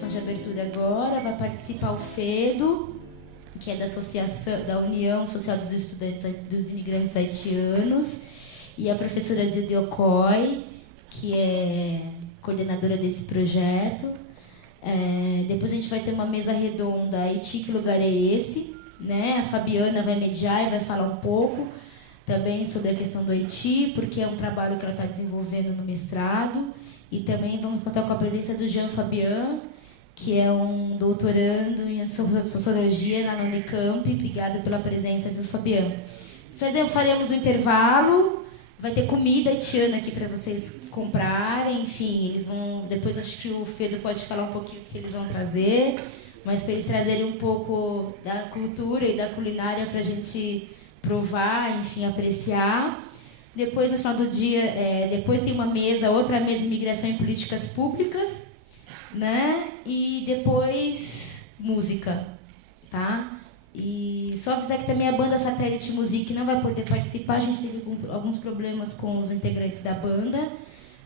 sessão de abertura agora. Vai participar o Fedo, que é da Associação, da União Social dos Estudantes dos Imigrantes Haitianos, e a professora Zilde Ocoy, que é coordenadora desse projeto. Depois a gente vai ter uma mesa redonda, Haiti, que lugar é esse? Né? A Fabiana vai mediar e vai falar um pouco também sobre a questão do Haiti, porque é um trabalho que ela está desenvolvendo no mestrado. E também vamos contar com a presença do Jean Fabian, que é um doutorando em sociologia lá no Unicamp. Obrigada pela presença, viu, Fabian? Faremos o intervalo, vai ter comida haitiana aqui para vocês comprarem, enfim, eles vão... Depois acho que o Fedo pode falar um pouquinho o que eles vão trazer, mas para eles trazerem um pouco da cultura e da culinária para a gente provar, enfim, apreciar. Depois, no final do dia, depois tem uma mesa, outra mesa de imigração e políticas públicas, né? E depois música, tá? E só avisar que também a banda Satélite Music não vai poder participar, a gente teve alguns problemas com os integrantes da banda,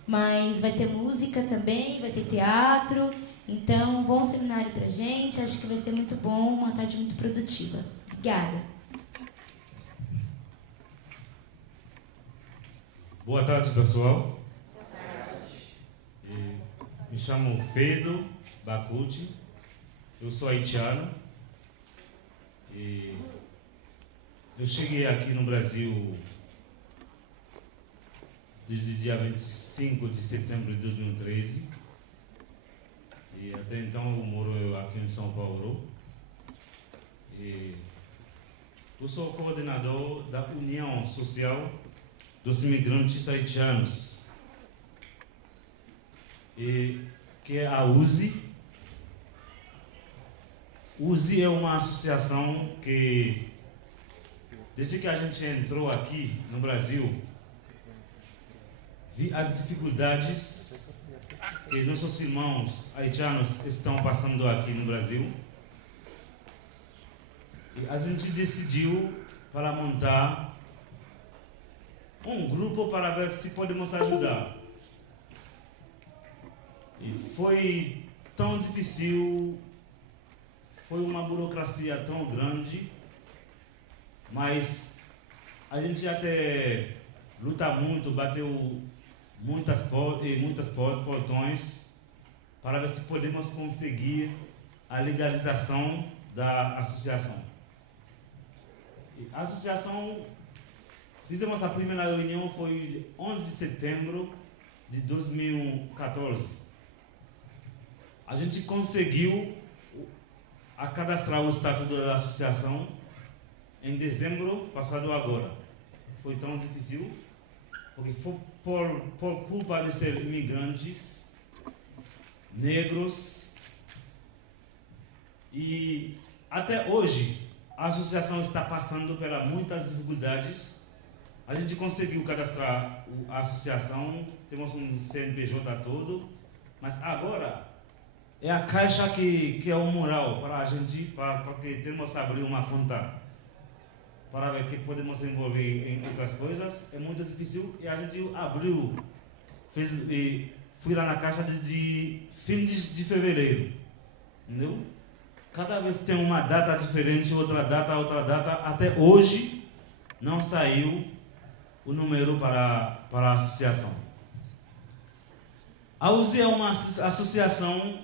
mas vai ter música também, vai ter teatro, então um bom seminário pra gente, acho que vai ser muito bom, uma tarde muito produtiva. Obrigada. Boa tarde, pessoal. Me chamo Fedo Bacuti, eu sou haitiano e eu cheguei aqui no Brasil desde o dia 25 de setembro de 2013 e até então eu moro aqui em São Paulo. E eu sou coordenador da União Social dos Imigrantes Haitianos, que é a USE. USE é uma associação que, desde que a gente entrou aqui no Brasil, vi as dificuldades que nossos irmãos haitianos estão passando aqui no Brasil. E a gente decidiu para montar um grupo para ver se podemos ajudar. E foi tão difícil, foi uma burocracia tão grande, mas a gente até luta muito, bateu muitas portões para ver se podemos conseguir a legalização da associação. E a associação, fizemos a primeira reunião, foi 11 de setembro de 2014. A gente conseguiu cadastrar o estatuto da associação em dezembro passado agora. Foi tão difícil, porque foi por culpa de ser imigrantes, negros, e até hoje a associação está passando por muitas dificuldades. A gente conseguiu cadastrar a associação, temos um CNPJ todo, mas agora é a Caixa que é o moral para a gente, porque temos que abrir uma conta para ver que podemos envolver em outras coisas. É muito difícil e a gente abriu, fui lá na Caixa de fim de fevereiro, entendeu? Cada vez tem uma data diferente, outra data, até hoje não saiu o número para a associação. A USE é uma associação,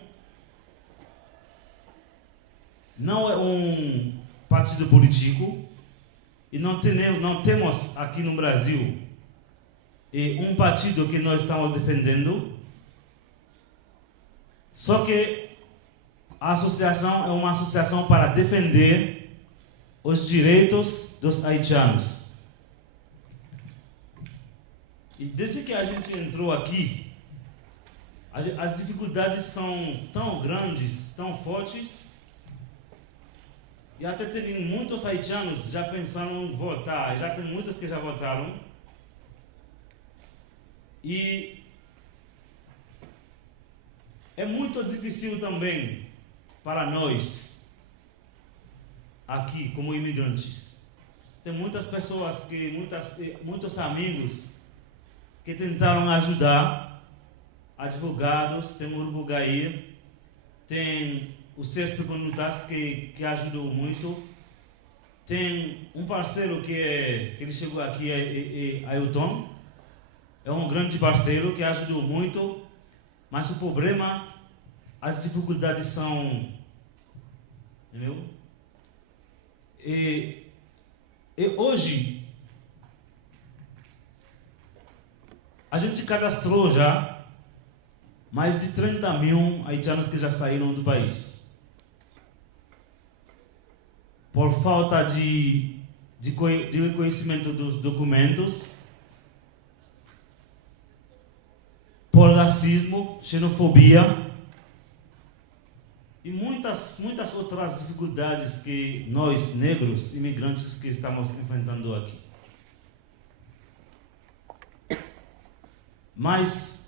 não é um partido político, e não temos aqui no Brasil um partido que nós estamos defendendo, só que a associação é uma associação para defender os direitos dos haitianos. E desde que a gente entrou aqui, as dificuldades são tão grandes, tão fortes, e até teve muitos haitianos já pensaram em votar, já tem muitos que já votaram. E é muito difícil também para nós, aqui como imigrantes. Tem muitas pessoas, muitos amigos que tentaram ajudar, advogados, tem o Grupo Gair, tem o CESP com Lutas, que ajudou muito. Tem um parceiro que ele chegou aqui, Ailton. É um grande parceiro que ajudou muito, mas o problema, as dificuldades são, entendeu? E hoje, a gente cadastrou já mais de 30 mil haitianos que já saíram do país. Por falta de reconhecimento dos documentos, por racismo, xenofobia e muitas outras dificuldades que nós, negros, imigrantes, que estamos enfrentando aqui. Mas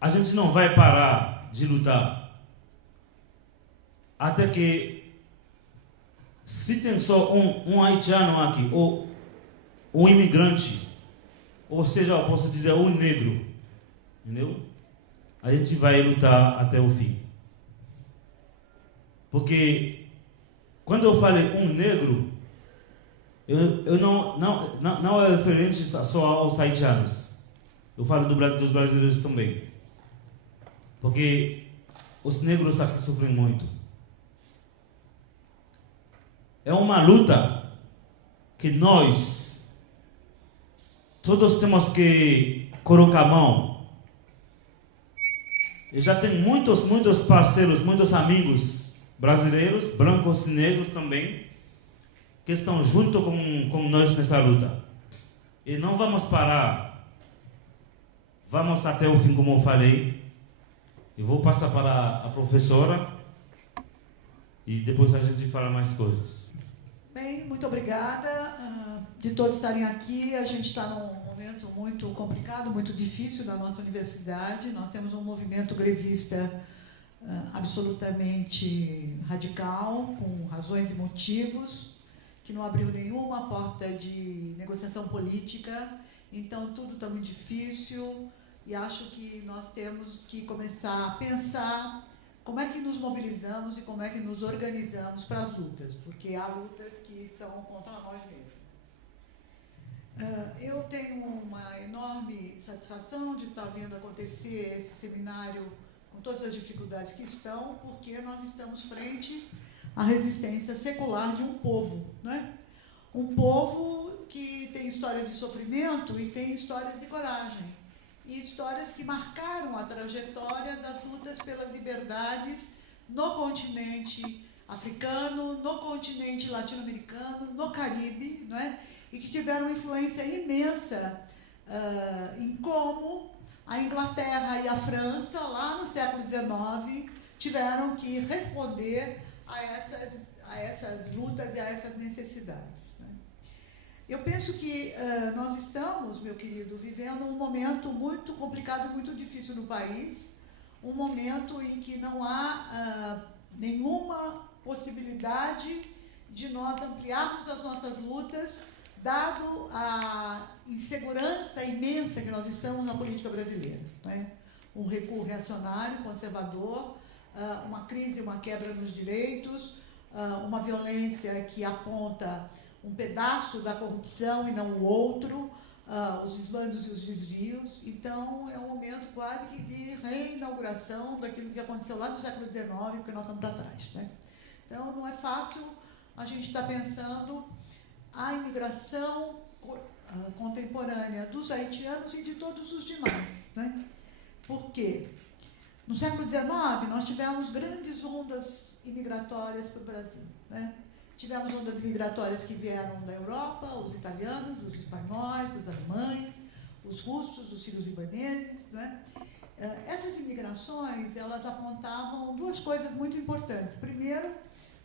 a gente não vai parar de lutar até que, se tem só um haitiano aqui, ou um imigrante, ou seja, eu posso dizer um negro, entendeu? A gente vai lutar até o fim. Porque quando eu falei um negro, eu não é referente só aos haitianos. Eu falo dos brasileiros também. Porque os negros aqui sofrem muito. É uma luta que nós todos temos que colocar a mão. E já tem muitos parceiros, muitos amigos brasileiros, brancos e negros também, que estão junto com nós nessa luta. E não vamos parar. Vamos até o fim, como eu falei. Eu vou passar para a professora e depois a gente fala mais coisas. Bem, muito obrigada de todos estarem aqui. A gente está num momento muito complicado, muito difícil da nossa universidade. Nós temos um movimento grevista absolutamente radical, com razões e motivos, que não abriu nenhuma porta de negociação política. Então, tudo está muito difícil e acho que nós temos que começar a pensar como é que nos mobilizamos e como é que nos organizamos para as lutas, porque há lutas que são contra nós mesmos. Eu tenho uma enorme satisfação de estar vendo acontecer esse seminário com todas as dificuldades que estão, porque nós estamos frente à resistência secular de um povo, né? Um povo que tem histórias de sofrimento e tem histórias de coragem. E histórias que marcaram a trajetória das lutas pelas liberdades no continente africano, no continente latino-americano, no Caribe, não é? E que tiveram influência imensa em como a Inglaterra e a França, lá no século XIX, tiveram que responder a essas lutas e a essas necessidades. Eu penso que nós estamos, meu querido, vivendo um momento muito complicado, muito difícil no país, um momento em que não há nenhuma possibilidade de nós ampliarmos as nossas lutas, dado a insegurança imensa que nós estamos na política brasileira, né? Um recuo reacionário, conservador, uma crise, uma quebra nos direitos, uma violência que aponta um pedaço da corrupção e não o outro, os desmandos e os desvios. Então, é um momento quase que de reinauguração daquilo que aconteceu lá no século XIX, porque nós estamos para trás, né? Então, não é fácil a gente estar pensando a imigração contemporânea dos haitianos e de todos os demais, né? Por quê? No século XIX, nós tivemos grandes ondas imigratórias para o Brasil, né? Tivemos ondas migratórias que vieram da Europa, os italianos, os espanhóis, os alemães, os russos, os sírios libaneses, né? Essas imigrações, elas apontavam duas coisas muito importantes. Primeiro,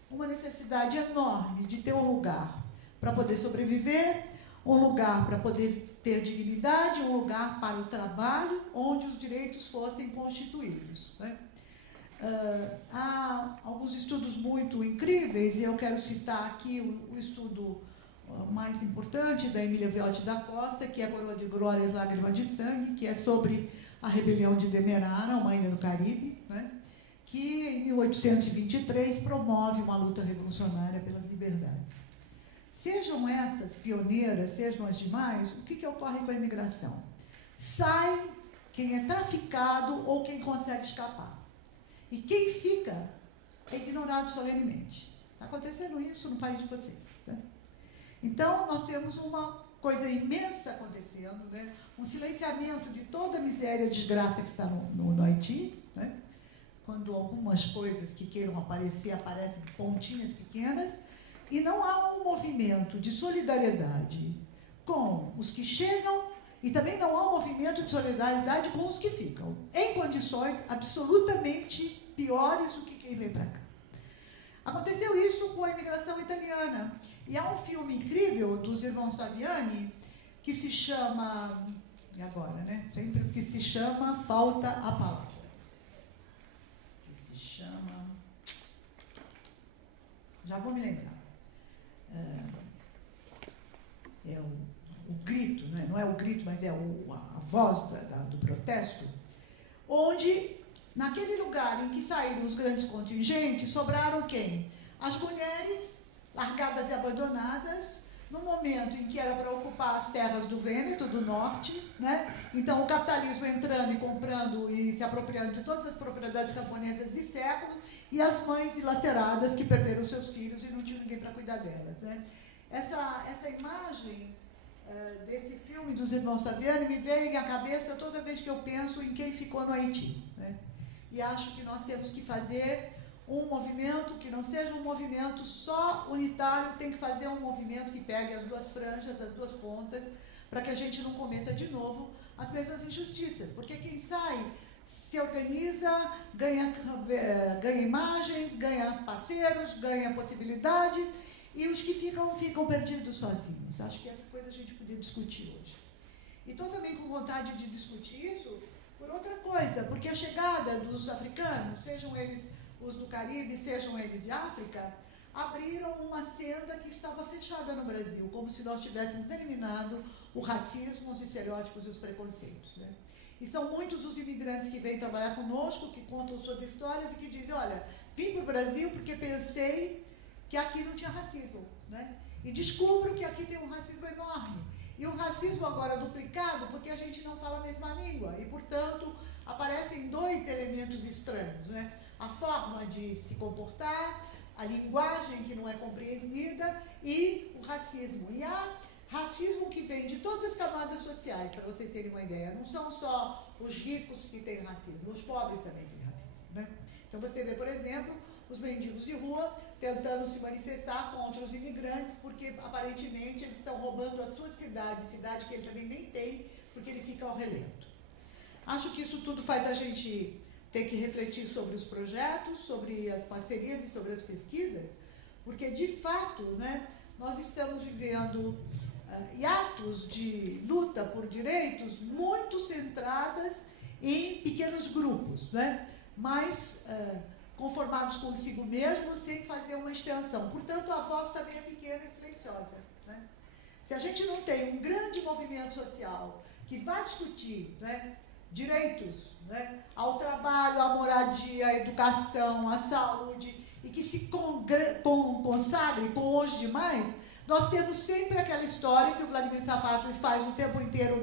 uma necessidade enorme de ter um lugar para poder sobreviver, um lugar para poder ter dignidade, um lugar para o trabalho, onde os direitos fossem constituídos, né? Há alguns estudos muito incríveis, e eu quero citar aqui o estudo mais importante da Emília Viotti da Costa, que é a Coroa de Glórias, Lágrimas de Sangue, que é sobre a rebelião de Demerara, uma ilha do Caribe, né, que em 1823 promove uma luta revolucionária pelas liberdades. Sejam essas pioneiras, sejam as demais, o que ocorre com a imigração? Sai quem é traficado ou quem consegue escapar. E quem fica é ignorado solenemente. Está acontecendo isso no país de vocês. Tá? Então, nós temos uma coisa imensa acontecendo, né? Um silenciamento de toda a miséria e desgraça que está no Haiti, né? Quando algumas coisas que queiram aparecer, aparecem pontinhas pequenas, e não há um movimento de solidariedade com os que chegam e também não há um movimento de solidariedade com os que ficam, em condições absolutamente piores do que quem vem para cá. Aconteceu isso com a imigração italiana. E há um filme incrível dos irmãos Taviani, que se chama, e agora, né? Sempre que se chama Falta a Palavra. Que se chama, já vou me lembrar. É o grito, né? Não é o grito, mas é a voz do protesto, onde, naquele lugar em que saíram os grandes contingentes, sobraram quem? As mulheres largadas e abandonadas, no momento em que era para ocupar as terras do Vêneto, do norte, né? Então o capitalismo entrando e comprando e se apropriando de todas as propriedades camponesas de séculos, e as mães dilaceradas que perderam seus filhos e não tinham ninguém para cuidar delas, né? Essa imagem desse filme dos irmãos Taviani me vem à cabeça toda vez que eu penso em quem ficou no Haiti, né? E acho que nós temos que fazer um movimento que não seja um movimento só unitário, tem que fazer um movimento que pegue as duas franjas, as duas pontas, para que a gente não cometa de novo as mesmas injustiças. Porque quem sai se organiza, ganha imagens, ganha parceiros, ganha possibilidades, e os que ficam perdidos sozinhos. Acho que essa coisa a gente podia discutir hoje. E estou também com vontade de discutir isso por outra coisa, porque a chegada dos africanos, sejam eles os do Caribe, sejam eles de África, abriram uma senda que estava fechada no Brasil, como se nós tivéssemos eliminado o racismo, os estereótipos e os preconceitos, né? E são muitos os imigrantes que vêm trabalhar conosco, que contam suas histórias e que dizem, olha, vim para o Brasil porque pensei que aqui não tinha racismo, né? E descubro que aqui tem um racismo enorme. E um racismo agora duplicado porque a gente não fala a mesma língua. E, portanto, aparecem dois elementos estranhos, né? A forma de se comportar, a linguagem que não é compreendida e o racismo. E há racismo que vem de todas as camadas sociais, para vocês terem uma ideia. Não são só os ricos que têm racismo, os pobres também têm racismo, né? Então, você vê, por exemplo, os mendigos de rua tentando se manifestar contra os imigrantes, porque, aparentemente, eles estão roubando a sua cidade que ele também nem tem, porque ele fica ao relento. Acho que isso tudo faz a gente ter que refletir sobre os projetos, sobre as parcerias e sobre as pesquisas, porque, de fato, né, nós estamos vivendo hiatos de luta por direitos muito centradas em pequenos grupos, né, mas conformados consigo mesmo, sem fazer uma extensão. Portanto, a voz também é pequena e silenciosa, né? Se a gente não tem um grande movimento social que vá discutir, né, direitos, né, ao trabalho, à moradia, à educação, à saúde, e que se consagre com hoje demais, nós temos sempre aquela história que o Vladimir Safatli faz o tempo inteiro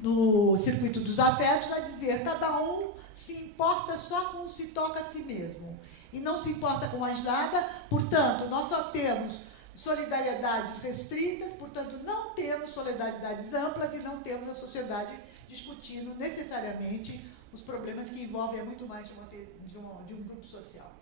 no circuito dos afetos, a dizer, cada um se importa só com o se toca a si mesmo, e não se importa com mais nada. Portanto, nós só temos solidariedades restritas, portanto, não temos solidariedades amplas e não temos a sociedade discutindo necessariamente os problemas que envolvem muito mais de um grupo social.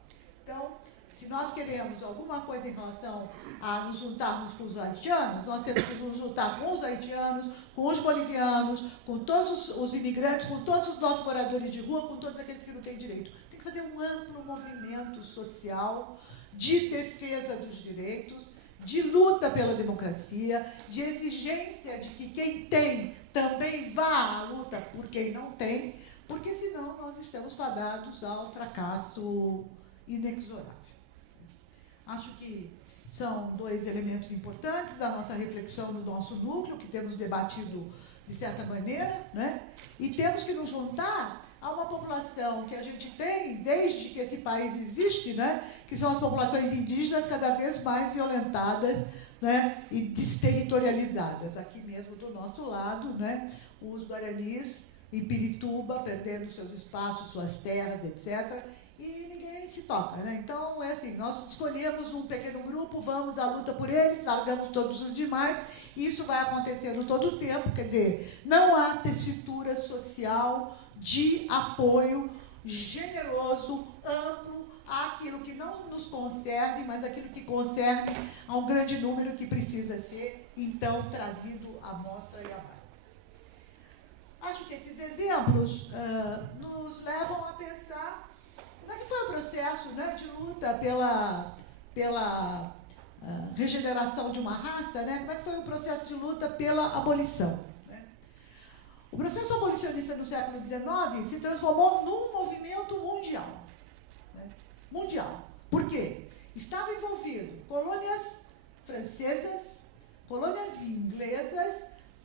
Então, se nós queremos alguma coisa em relação a nos juntarmos com os haitianos, nós temos que nos juntar com os haitianos, com os bolivianos, com todos os imigrantes, com todos os nossos moradores de rua, com todos aqueles que não têm direito. Tem que fazer um amplo movimento social de defesa dos direitos, de luta pela democracia, de exigência de que quem tem também vá à luta por quem não tem, porque senão nós estamos fadados ao fracasso inexorável. Acho que são dois elementos importantes da nossa reflexão, do nosso núcleo, que temos debatido de certa maneira, né? E temos que nos juntar a uma população que a gente tem desde que esse país existe, né? Que são as populações indígenas cada vez mais violentadas, né? E desterritorializadas. Aqui mesmo do nosso lado, né? Os guaranis em Pirituba, perdendo seus espaços, suas terras, etc., e ninguém se toca, né? Então, é assim, nós escolhemos um pequeno grupo, vamos à luta por eles, largamos todos os demais, e isso vai acontecendo todo o tempo, quer dizer, não há tessitura social de apoio generoso, amplo, àquilo que não nos concerne, mas aquilo que concerne a um grande número que precisa ser, então, trazido à mostra e à baila. Acho que esses exemplos nos levam a pensar como é que foi o processo, né, de luta pela regeneração de uma raça, né? Como é que foi o processo de luta pela abolição? Né? O processo abolicionista do século XIX se transformou num movimento mundial. Né? Mundial. Por quê? Estava envolvido colônias francesas, colônias inglesas,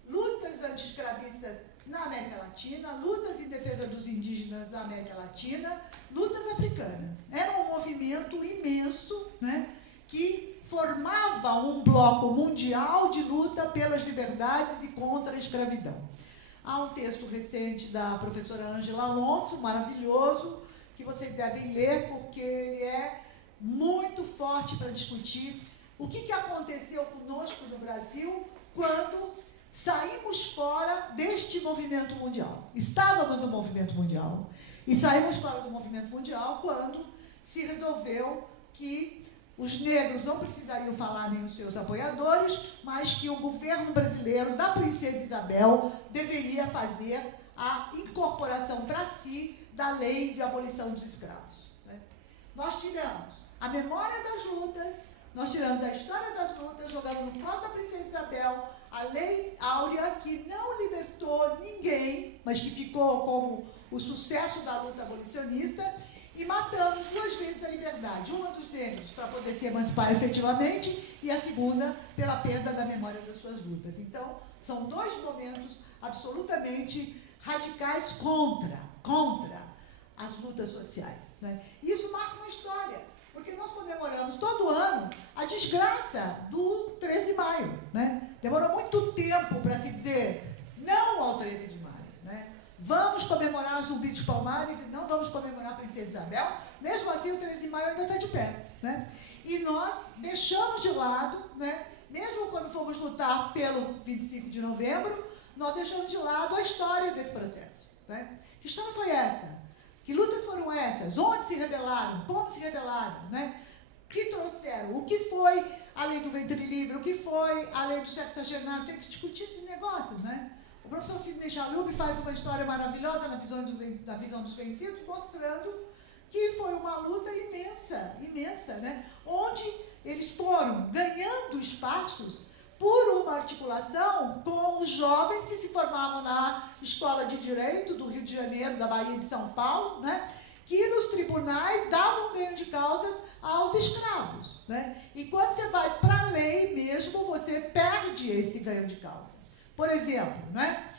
lutas anti-escravistas na América Latina, lutas em defesa dos indígenas na América Latina, lutas africanas. Era um movimento imenso, né, que formava um bloco mundial de luta pelas liberdades e contra a escravidão. Há um texto recente da professora Ângela Alonso, maravilhoso, que vocês devem ler, porque ele é muito forte para discutir o que aconteceu conosco no Brasil quando saímos fora deste movimento mundial. Estávamos no movimento mundial e saímos fora do movimento mundial quando se resolveu que os negros não precisariam falar nem os seus apoiadores, mas que o governo brasileiro, da Princesa Isabel, deveria fazer a incorporação para si da lei de abolição dos escravos. Né? Nós tiramos a memória das lutas, nós tiramos a história das lutas, jogamos no colo da Princesa Isabel a Lei Áurea, que não libertou ninguém, mas que ficou como o sucesso da luta abolicionista, e matamos 2 vezes a liberdade. Uma dos negros para poder se emancipar efetivamente, e a segunda pela perda da memória das suas lutas. Então, são 2 momentos absolutamente radicais contra as lutas sociais. Né? Isso marca uma história. Porque nós comemoramos todo ano a desgraça do 13 de maio. Né? Demorou muito tempo para se dizer não ao 13 de maio. Né? Vamos comemorar Zumbi dos Palmares e não vamos comemorar a Princesa Isabel. Mesmo assim, o 13 de maio ainda está de pé. Né? E nós deixamos de lado, né? Mesmo quando fomos lutar pelo 25 de novembro, nós deixamos de lado a história desse processo. Né? Que história foi essa? Que lutas foram essas? Onde se rebelaram? Como se rebelaram? Né? Que trouxeram? O que foi a lei do ventre livre? O que foi a lei do sexagenário? Tem que discutir esses negócios, né? O professor Sidney Chalub faz uma história maravilhosa na visão dos vencidos, mostrando que foi uma luta imensa, né? Onde eles foram ganhando espaços por uma articulação com os jovens que se formavam na Escola de Direito do Rio de Janeiro, da Bahia e de São Paulo, né, que nos tribunais davam ganho de causas aos escravos. Né? E quando você vai para a lei mesmo, você perde esse ganho de causa. Por exemplo, né,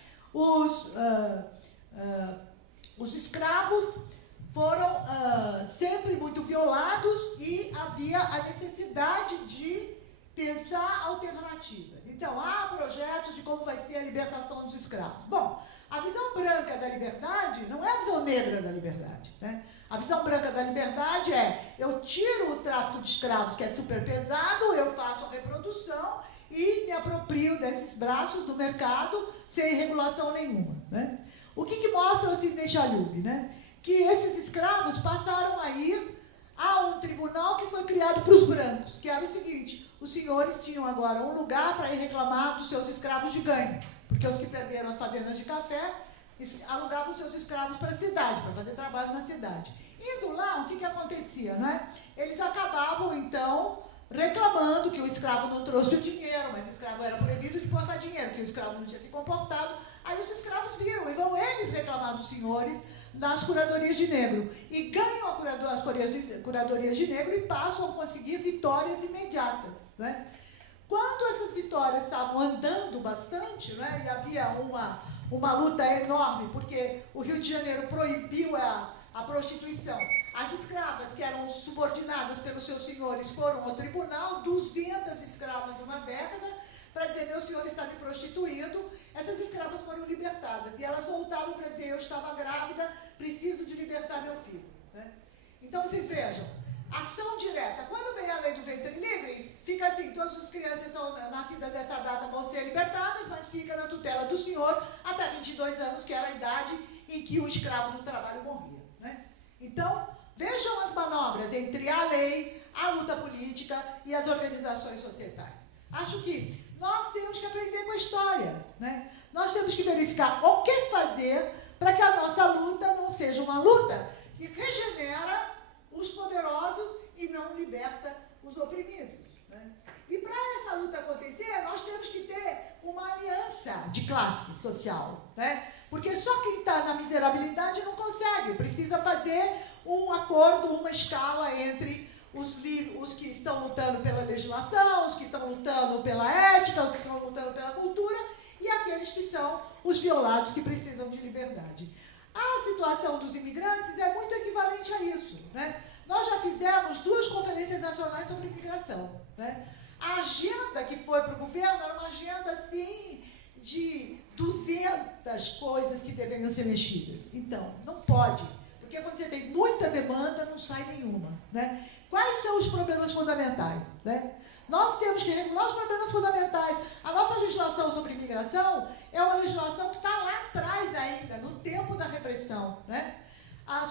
os escravos foram sempre muito violados e havia a necessidade de pensar alternativas. Então, há projetos de como vai ser a libertação dos escravos. Bom, a visão branca da liberdade não é a visão negra da liberdade. Né? A visão branca da liberdade é: eu tiro o tráfico de escravos, que é super pesado, eu faço a reprodução e me aproprio desses braços do mercado sem regulação nenhuma. Né? O que mostra o Sidney Chalub? Né? Que esses escravos passaram a ir a um tribunal que foi criado para os brancos, que era o seguinte: os senhores tinham agora um lugar para ir reclamar dos seus escravos de ganho, porque os que perderam as fazendas de café alugavam os seus escravos para a cidade, para fazer trabalho na cidade. Indo lá, o que acontecia? Né? Eles acabavam, então, reclamando que o escravo não trouxe o dinheiro, mas o escravo era proibido de portar dinheiro, que o escravo não tinha se comportado. Aí os escravos viram, e vão eles reclamar dos senhores nas curadorias de negro. E ganham as curadorias de negro e passam a conseguir vitórias imediatas. Né? Quando essas vitórias estavam andando bastante, né, e havia uma luta enorme, porque o Rio de Janeiro proibiu a prostituição. As escravas que eram subordinadas pelos seus senhores foram ao tribunal, 200 escravas numa década, para dizer, meu senhor está me prostituindo. Essas escravas foram libertadas, e elas voltavam para dizer, eu estava grávida, preciso de libertar meu filho. Né? Então, vocês vejam, ação direta. Quando vem a lei do ventre livre, fica assim, todas as crianças são nascidas dessa data vão ser libertadas, mas fica na tutela do senhor até 22 anos, que era a idade em que o escravo do trabalho morria. Né? Então, vejam as manobras entre a lei, a luta política e as organizações societais. Acho que nós temos que aprender com a história. Né? Nós temos que verificar o que fazer para que a nossa luta não seja uma luta que regenera os poderosos e não liberta os oprimidos. Né? E para essa luta acontecer, nós temos que ter uma aliança de classe social. Né? Porque só quem está na miserabilidade não consegue. Precisa fazer um acordo, uma escala entre os que estão lutando pela legislação, os que estão lutando pela ética, os que estão lutando pela cultura e aqueles que são os violados que precisam de liberdade. A situação dos imigrantes é muito equivalente a isso. Né? Nós já fizemos 2 conferências nacionais sobre imigração. Né? A agenda que foi para o governo era uma agenda, assim, de 200 coisas que deveriam ser mexidas. Então, não pode, porque quando você tem muita demanda, não sai nenhuma. Né? Quais são os problemas fundamentais? Né? Nós temos que regular os problemas fundamentais. A nossa legislação sobre imigração é uma legislação que está lá atrás ainda, no tempo da repressão. Né?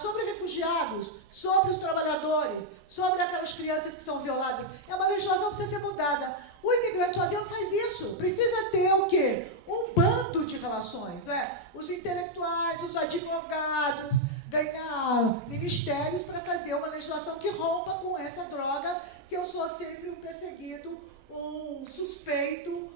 Sobre refugiados, sobre os trabalhadores, sobre aquelas crianças que são violadas. É uma legislação que precisa ser mudada. O imigrante sozinho não faz isso. Precisa ter o quê? Um bando de relações. Né? Os intelectuais, os advogados, ganhar ministérios para fazer uma legislação que rompa com essa droga, que eu sou sempre um perseguido, um suspeito,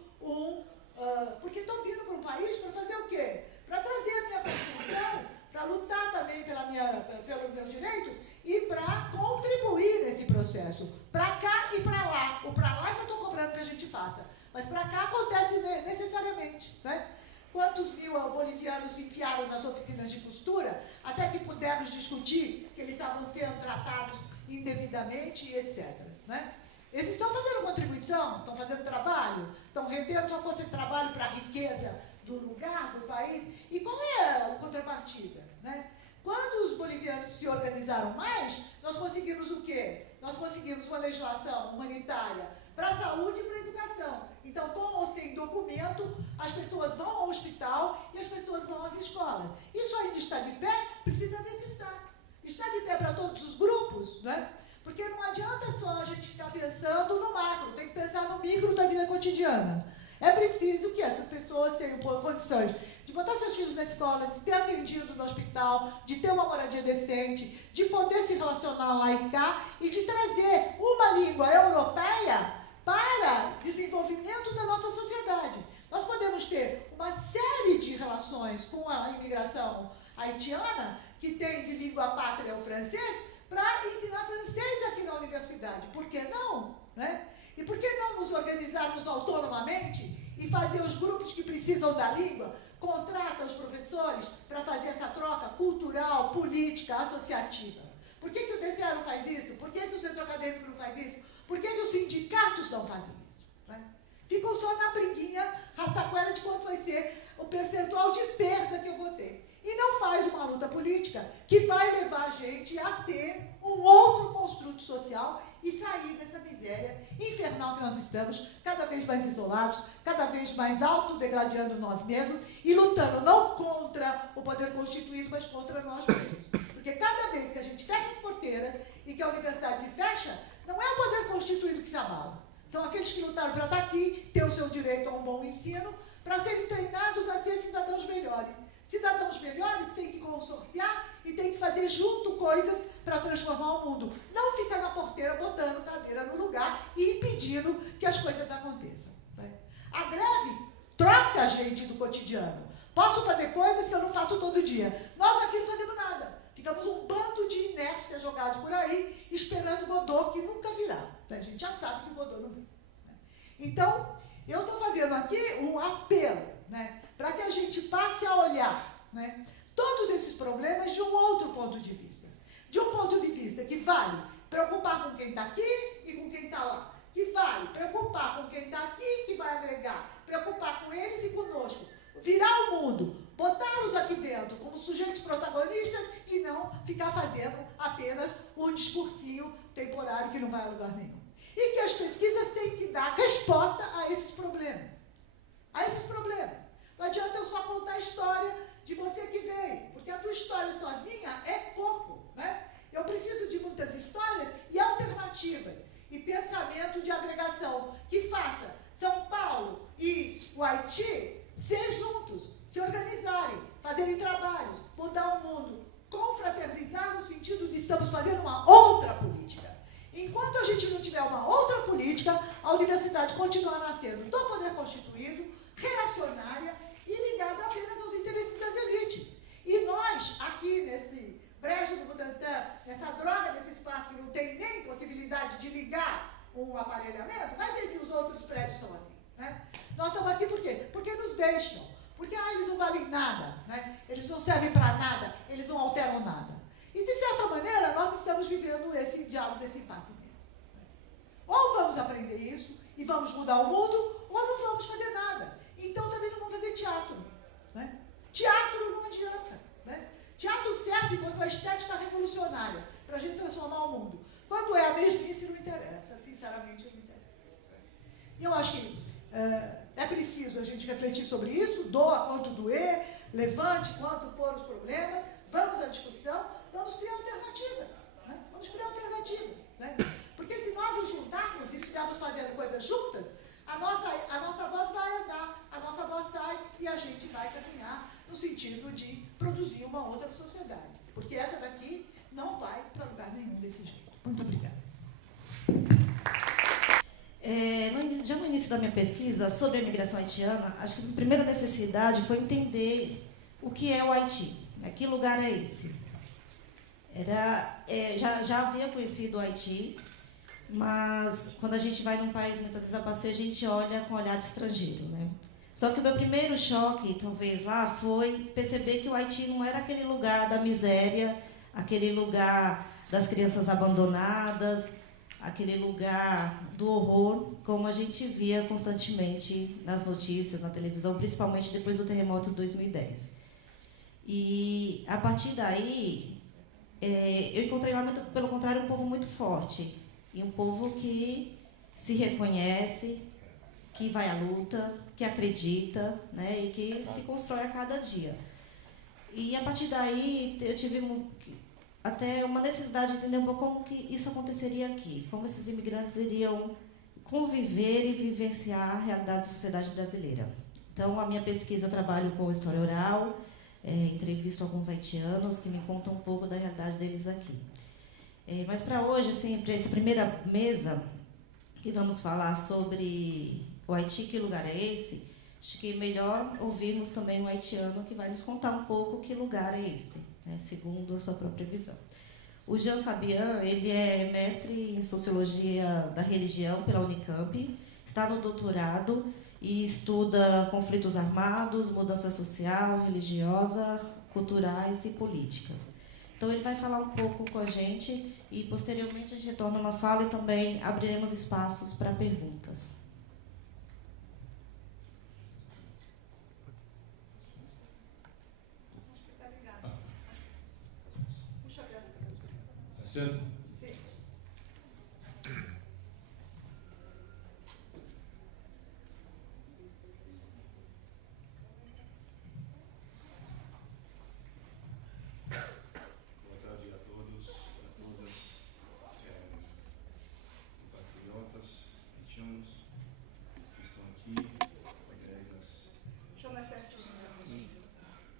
porque estou vindo para um país para fazer o quê? Para trazer a minha Constituição, para lutar também pelos meus direitos e para contribuir nesse processo. Para cá e para lá. O para lá é que eu estou cobrando que a gente faça. Mas para cá acontece necessariamente. Né? Quantos mil bolivianos se enfiaram nas oficinas de costura, até que pudemos discutir que eles estavam sendo tratados indevidamente e etc. Né? Eles estão fazendo contribuição, estão fazendo trabalho, estão rendendo sua força de trabalho para a riqueza do lugar, do país. E qual é a contrapartida? Né? Quando os bolivianos se organizaram mais, nós conseguimos o quê? Nós conseguimos uma legislação humanitária para a saúde e para a educação. Então, com ou sem documento, as pessoas vão ao hospital e as pessoas vão às escolas. Isso ainda está de pé? Precisa ver se está. Está de pé para todos os grupos? Né? Porque não adianta só a gente ficar pensando no macro, tem que pensar no micro da vida cotidiana. É preciso que essas pessoas tenham condições de botar seus filhos na escola, de ter atendido no hospital, de ter uma moradia decente, de poder se relacionar lá e cá e de trazer uma língua europeia para desenvolvimento da nossa sociedade. Nós podemos ter uma série de relações com a imigração haitiana, que tem de língua pátria o francês, para ensinar francês aqui na universidade. Por que não? Né? E por que não nos organizarmos autonomamente e fazer os grupos que precisam da língua, contrata os professores para fazer essa troca cultural, política, associativa? Por que o DCE não faz isso? Por que o centro acadêmico não faz isso? Por que os sindicatos não fazem isso? Né? Ficam só na briguinha rastaquera de quanto vai ser o percentual de perda que eu vou ter. E não faz uma luta política que vai levar a gente a ter um outro construto social e sair dessa miséria infernal que nós estamos, cada vez mais isolados, cada vez mais autodegradando nós mesmos e lutando não contra o poder constituído, mas contra nós mesmos. Porque cada vez que a gente fecha as porteiras e que a universidade se fecha, não é o poder constituído que se abala. São aqueles que lutaram para estar aqui, ter o seu direito a um bom ensino, para serem treinados a ser cidadãos melhores. Cidadãos melhores têm que consorciar e têm que fazer junto coisas para transformar o mundo. Não ficar na porteira botando cadeira no lugar e impedindo que as coisas aconteçam. Né? A greve troca a gente do cotidiano. Posso fazer coisas que eu não faço todo dia. Nós aqui não fazemos nada. Ficamos um bando de inércia jogado por aí, esperando o Godot, que nunca virá. A gente já sabe que o Godot não vem. Então, eu estou fazendo aqui um apelo, né, para que a gente passe a olhar, né, todos esses problemas de um outro ponto de vista. De um ponto de vista que vale preocupar com quem está aqui e com quem está lá. Que vale preocupar com quem está aqui, que vai agregar. Preocupar com eles e conosco. Virar o mundo, botá-los aqui dentro como sujeitos protagonistas e não ficar fazendo apenas um discursinho temporário que não vai a lugar nenhum. E que as pesquisas têm que dar resposta a esses problemas. A esses problemas. Não adianta eu só contar a história de você que veio, porque a tua história sozinha é pouco, né? Eu preciso de muitas histórias e alternativas, e pensamento de agregação, que faça São Paulo e o Haiti ser juntos, se organizarem, fazerem trabalhos, mudar o mundo, confraternizar no sentido de estamos fazendo uma outra política. Enquanto a gente não tiver uma outra política, a universidade continuará sendo do poder constituído, reacionária e ligada apenas aos interesses das elites. E nós, aqui nesse brejo do Butantã, nessa droga desse espaço que não tem nem possibilidade de ligar um aparelhamento, vai ver se os outros prédios são assim, né? Nós estamos aqui por quê? Porque nos deixam. Porque eles não valem nada, né? Eles não servem para nada, eles não alteram nada. E, de certa maneira, nós estamos vivendo esse diálogo desse impasse mesmo. Ou vamos aprender isso e vamos mudar o mundo, ou não vamos fazer nada. Então, também não vamos fazer teatro, né? Teatro não adianta, né? Teatro serve quando a estética é revolucionária, para a gente transformar o mundo. Quando é a mesmice, não interessa. Sinceramente, não interessa. E eu acho que é preciso a gente refletir sobre isso, doa quanto doer, levante quanto for os problemas, vamos à discussão, vamos criar alternativas, né? Vamos criar alternativas, né? Porque se nós nos juntarmos e estivermos fazendo coisas juntas, a nossa voz vai andar, a nossa voz sai e a gente vai caminhar no sentido de produzir uma outra sociedade. Porque essa daqui não vai para lugar nenhum desse jeito. Muito obrigada. Já no início da minha pesquisa sobre a imigração haitiana, acho que a primeira necessidade foi entender o que é o Haiti, né? Que lugar é esse? Já havia conhecido o Haiti, mas quando a gente vai num país, muitas vezes a passeio, a gente olha com olhar de estrangeiro, né? Só que o meu primeiro choque, talvez lá, foi perceber que o Haiti não era aquele lugar da miséria, aquele lugar das crianças abandonadas, aquele lugar do horror, como a gente via constantemente nas notícias, na televisão, principalmente depois do terremoto de 2010. E, a partir daí, eu encontrei lá, muito, pelo contrário, um povo muito forte, e um povo que se reconhece, que vai à luta, que acredita, né, e que se constrói a cada dia. E, a partir daí, eu tive até uma necessidade de entender um pouco como que isso aconteceria aqui, como esses imigrantes iriam conviver e vivenciar a realidade da sociedade brasileira. Então, a minha pesquisa, eu trabalho com história oral, entrevisto alguns haitianos que me contam um pouco da realidade deles aqui. Mas, para hoje, assim, para essa primeira mesa, que vamos falar sobre o Haiti, que lugar é esse, acho que é melhor ouvirmos também um haitiano que vai nos contar um pouco que lugar é esse, né, segundo a sua própria visão. O Jean Fabian, ele é mestre em Sociologia da Religião pela Unicamp, está no doutorado e estuda conflitos armados, mudança social, religiosa, culturais e políticas. Então, ele vai falar um pouco com a gente e, posteriormente, a gente retorna uma fala e também abriremos espaços para perguntas. Tá certo?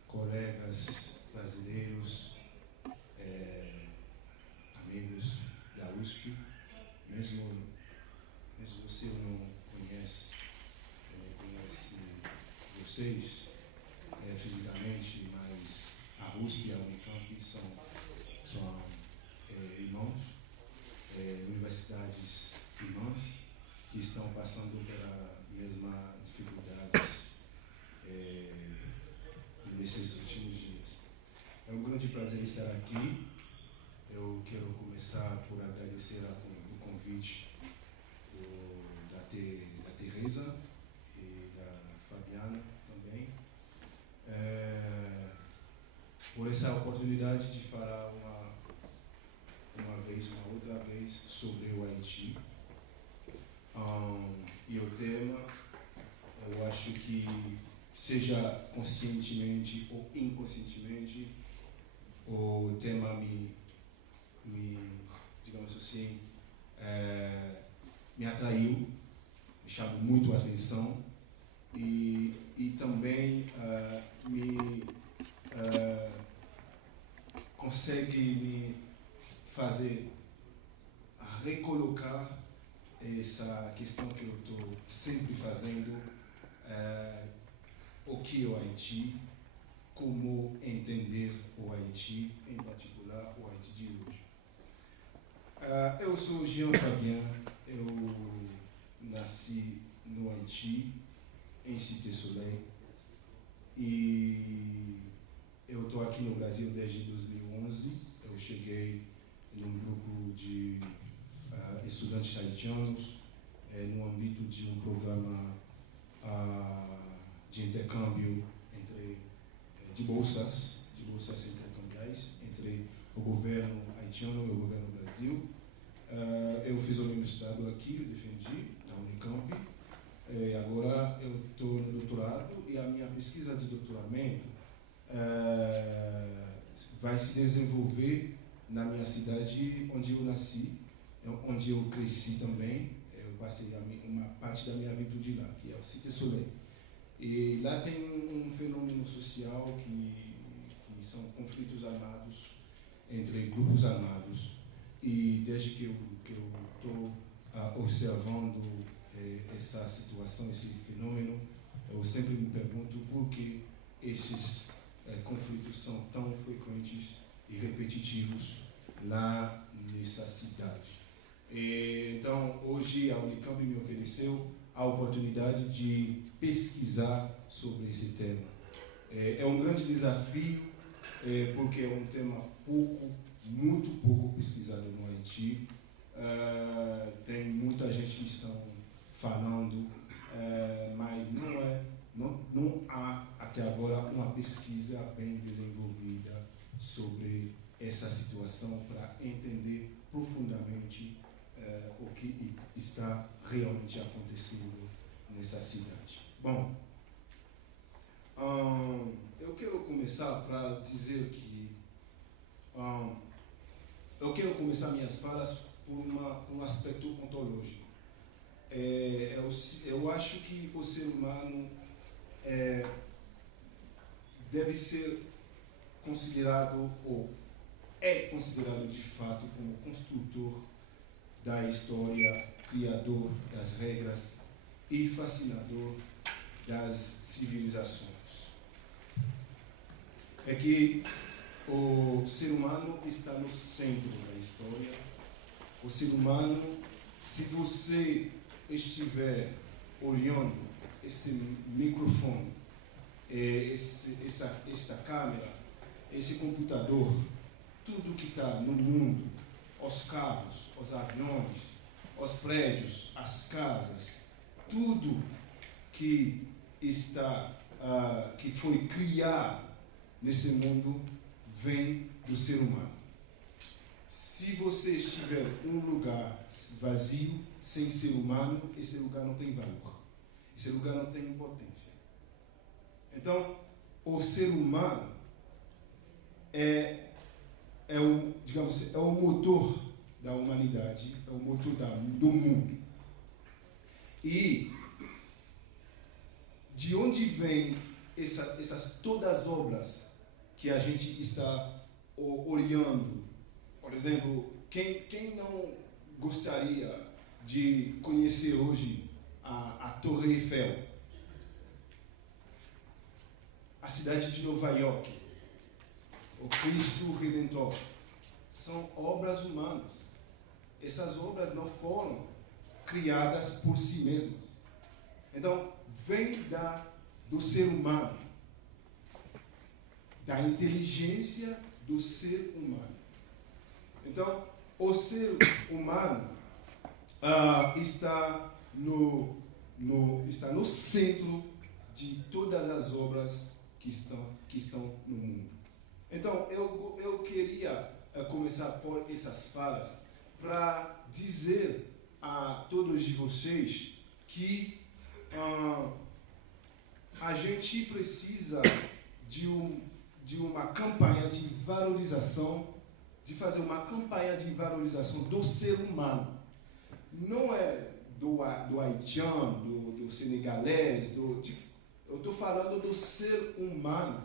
Colegas brasileiros, amigos da USP, mesmo se eu não conhece vocês fisicamente, mas a USP e a Unicamp são irmãos, universidades irmãs, que que estão passando pela mesma dificuldades nesses últimos dias. É um grande prazer estar aqui. Eu quero começar por agradecer o convite da Teresa e da Fabiana também, por essa oportunidade de falar uma outra vez sobre o Haiti. E o tema, eu acho que, seja conscientemente ou inconscientemente, o tema me digamos assim, me atraiu, me chamou muito a atenção e também consegue me fazer recolocar essa questão que eu estou sempre fazendo, o que é o Haiti, como entender o Haiti, em particular o Haiti de hoje. Eu sou Jean Fabien, eu nasci no Haiti, em Cité Soleil, e eu estou aqui no Brasil desde 2011. Eu cheguei num grupo de estudantes haitianos, no âmbito de um programa de intercâmbio de bolsas intercambiais entre o governo haitiano e o governo do Brasil. Eu fiz o meu mestrado aqui, eu defendi, na Unicamp. Agora eu estou no doutorado e a minha pesquisa de doutoramento vai se desenvolver na minha cidade onde eu nasci, onde eu cresci também. Eu passei uma parte da minha vida de lá, que é o Cité Soleil. E lá tem um fenômeno social que são conflitos armados entre grupos armados. E desde que eu estou observando essa situação, esse fenômeno, eu sempre me pergunto por que esses conflitos são tão frequentes e repetitivos lá nessa cidade. Então, hoje a Unicamp me ofereceu a oportunidade de pesquisar sobre esse tema. É um grande desafio, porque é um tema muito pouco pesquisado no Haiti. Tem muita gente que estão falando, mas não há até agora uma pesquisa bem desenvolvida sobre essa situação para entender profundamente o que está realmente acontecendo nessa cidade. Bom, eu quero começar para dizer que eu quero começar minhas falas por um aspecto ontológico. Eu acho que o ser humano deve ser considerado, ou é considerado de fato, como construtor da história, criador das regras e fascinador das civilizações. É que o ser humano está no centro da história. O ser humano, se você estiver olhando esse microfone, esta câmera, esse computador, tudo que está no mundo, os carros, os aviões, os prédios, as casas, tudo que foi criado nesse mundo vem do ser humano. Se você estiver em um lugar vazio, sem ser humano, esse lugar não tem valor. Esse lugar não tem importância. Então, o ser humano é o motor da humanidade, é o motor do mundo. E de onde vêm todas as obras que a gente está olhando? Por exemplo, quem não gostaria de conhecer hoje a Torre Eiffel, a cidade de Nova York, o Cristo Redentor? São obras humanas. Essas obras não foram criadas por si mesmas. Então, vem do ser humano, da inteligência do ser humano. Então, o ser humano está no centro de todas as obras que estão no mundo. Então, eu queria começar por essas falas para dizer a todos de vocês que a gente precisa de uma campanha de valorização, de fazer uma campanha de valorização do ser humano. Não é do haitiano, do senegalês, eu estou falando do ser humano,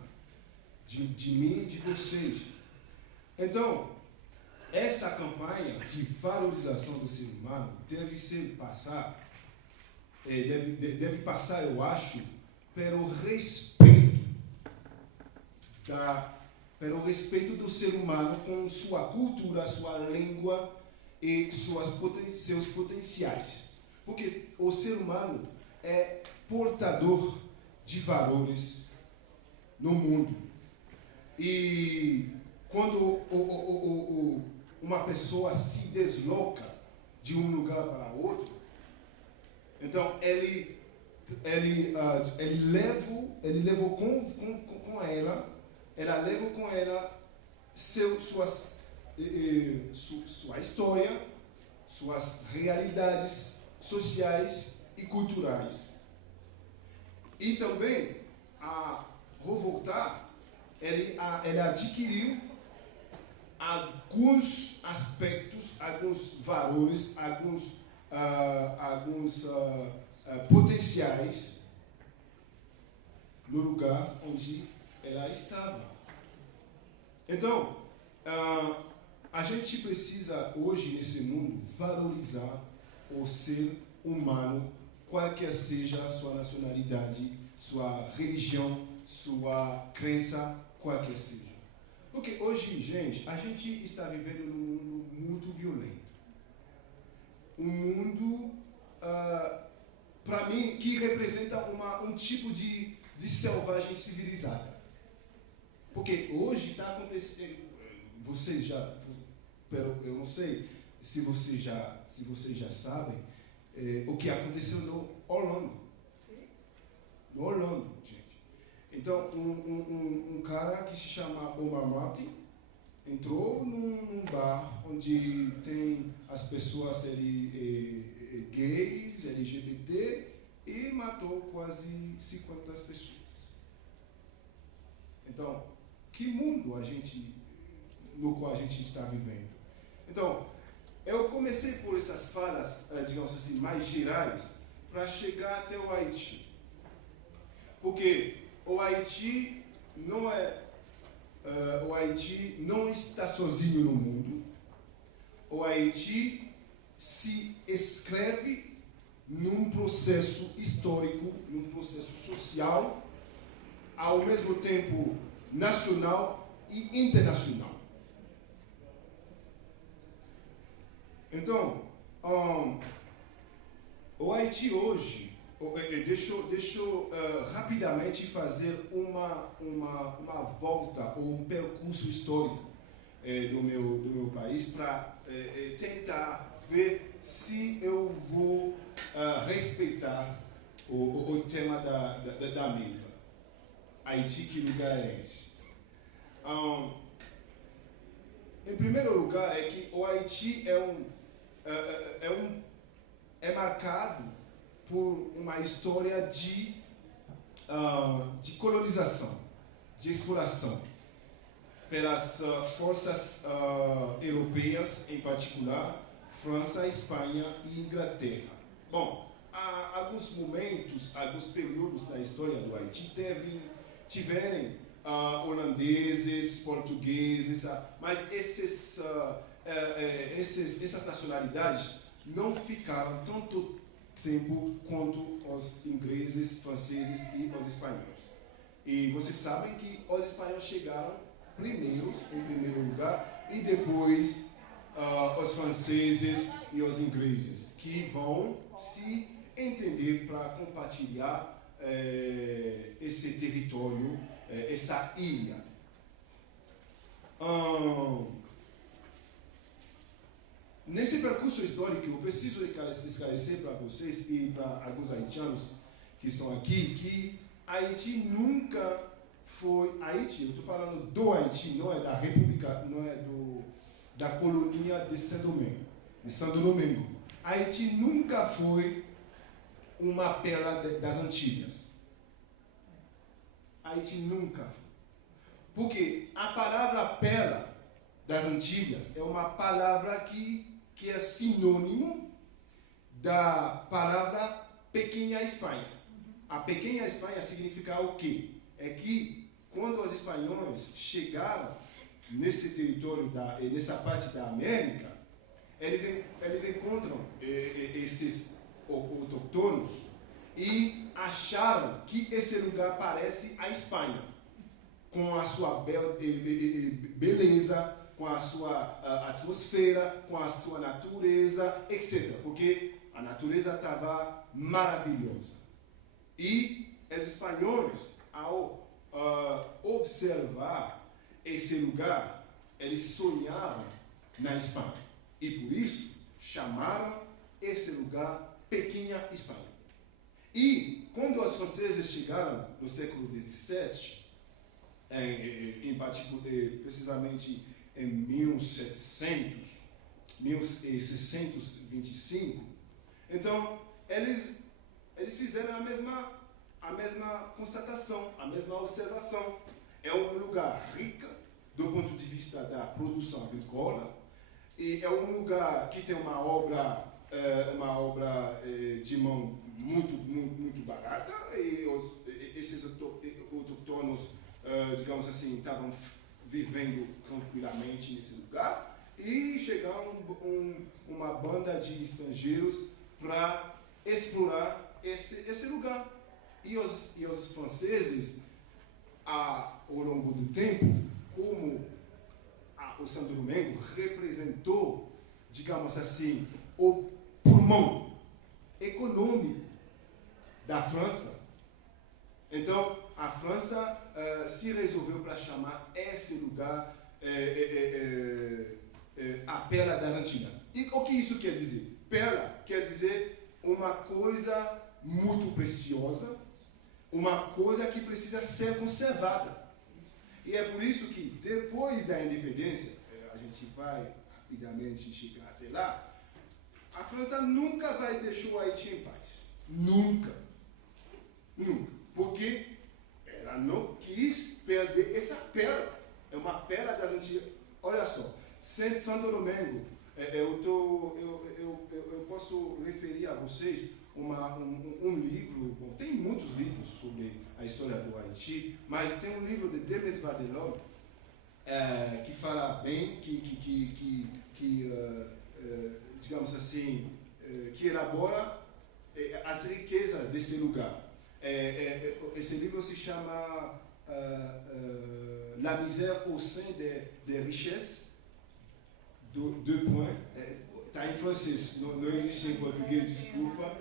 de mim e de vocês. Então, essa campanha de valorização do ser humano deve passar, eu acho, pelo respeito do ser humano com sua cultura, sua língua e seus potenciais. Porque o ser humano é portador de valores no mundo. E quando uma pessoa se desloca de um lugar para outro, então ele leva com ela sua história, suas realidades sociais e culturais. E também, a Rovoltar, ele adquiriu alguns aspectos, alguns valores, alguns potenciais no lugar onde ela estava. Então, a gente precisa hoje nesse mundo valorizar o ser humano, qualquer seja a sua nacionalidade, sua religião, sua crença, qualquer seja. Porque hoje, gente, a gente está vivendo num mundo muito violento. Um mundo, para mim, que representa um tipo de selvagem civilizada. Porque hoje está acontecendo, vocês já, eu não sei se vocês já sabem, o que aconteceu no Orlando. No Orlando, gente. Então, um cara que se chama Omar Martin entrou num bar onde tem as pessoas gays, LGBT, e matou quase 50 pessoas. Então, que mundo no qual a gente está vivendo? Então, eu comecei por essas falas, digamos assim, mais gerais, para chegar até o Haiti. Porque o Haiti não está sozinho no mundo. O Haiti se inscreve num processo histórico, num processo social, ao mesmo tempo nacional e internacional. Então, o Haiti hoje, deixa eu rapidamente fazer uma volta ou um percurso histórico do meu país para tentar ver se eu vou respeitar o tema da mesa. Haiti, que lugar é esse? Em primeiro lugar, é que o Haiti é marcado por uma história de colonização, de exploração, pelas forças europeias, em particular, França, Espanha e Inglaterra. Bom, há alguns momentos, alguns períodos da história do Haiti tiveram holandeses, portugueses, mas essas nacionalidades não ficaram tanto tempo quanto os ingleses, franceses e os espanhóis. E vocês sabem que os espanhóis chegaram em primeiro lugar, e depois os franceses e os ingleses, que vão se entender para compartilhar esse território, essa ilha. Nesse percurso histórico, eu preciso esclarecer para vocês e para alguns haitianos que estão aqui, que Haiti nunca foi Haiti. Eu estou falando do Haiti, não é da República, não é da colônia de Santo Domingo. Haiti nunca foi uma pérola das Antilhas. Haiti nunca foi. Porque a palavra pérola das Antilhas é uma palavra que é sinônimo da palavra pequena Espanha. A pequena Espanha significa o quê? É que quando os espanhóis chegaram nesse território, nessa parte da América, eles encontram esses autóctonos e acharam que esse lugar parece a Espanha, com a sua beleza, com a sua atmosfera, com a sua natureza, etc. Porque a natureza estava maravilhosa. E os espanhóis, ao observar esse lugar, eles sonhavam na Espanha. E por isso chamaram esse lugar Pequena Espanha. E quando os franceses chegaram no século XVII, em particular, precisamente em 1625, então eles fizeram a mesma constatação, a mesma observação. É um lugar rico do ponto de vista da produção agrícola, e é um lugar que tem uma obra de mão muito barata, e esses autoctonos, digamos assim, estavam vivendo tranquilamente nesse lugar, e chegaram uma banda de estrangeiros para explorar esse lugar. E os franceses, ao longo do tempo, como o Santo Domingo representou, digamos assim, o pulmão econômico da França, então a França se resolveu para chamar esse lugar a Pérola das Antilhas. E o que isso quer dizer? Pérola quer dizer uma coisa muito preciosa, uma coisa que precisa ser conservada. E é por isso que, depois da independência, a gente vai rapidamente chegar até lá, a França nunca vai deixar o Haiti em paz. Nunca. Nunca. Porque ela não quis perder essa pérola. É uma pérola das Antilhas. Olha só, Santo Domingo, eu posso referir a vocês um livro, bom, tem muitos livros sobre a história do Haiti, mas tem um livro de Demes Vadelon que fala bem, digamos assim, que elabora as riquezas desse lugar. Esse livro se chama La misère au sein des richesses, deux points, está em francês, não existe em português, desculpa.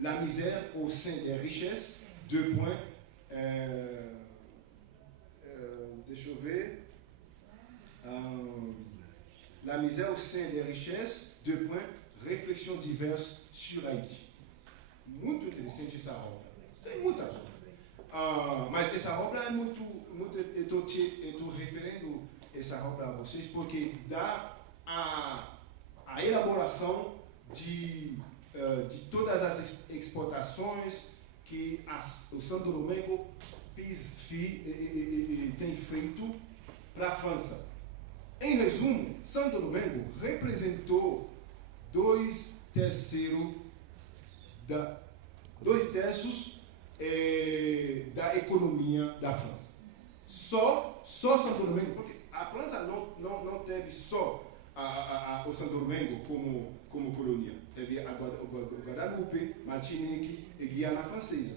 La misère au sein des richesses, deux points, deixa eu ver, La misère au sein des richesses, deux points, réflexions diverses sur Haïti. Muito interessante essa obra, tem muitas obras, mas essa obra é muito eu estou referindo essa obra a vocês porque dá a elaboração de todas as exportações que o Santo Domingo tem feito para a França. Em resumo, Santo Domingo representou 2/3 da economia da França. Só Santo Domingo, porque a França não teve só o Santo Domingo como colônia. Teve a Guadalupe, Martinique e Guiana Francesa.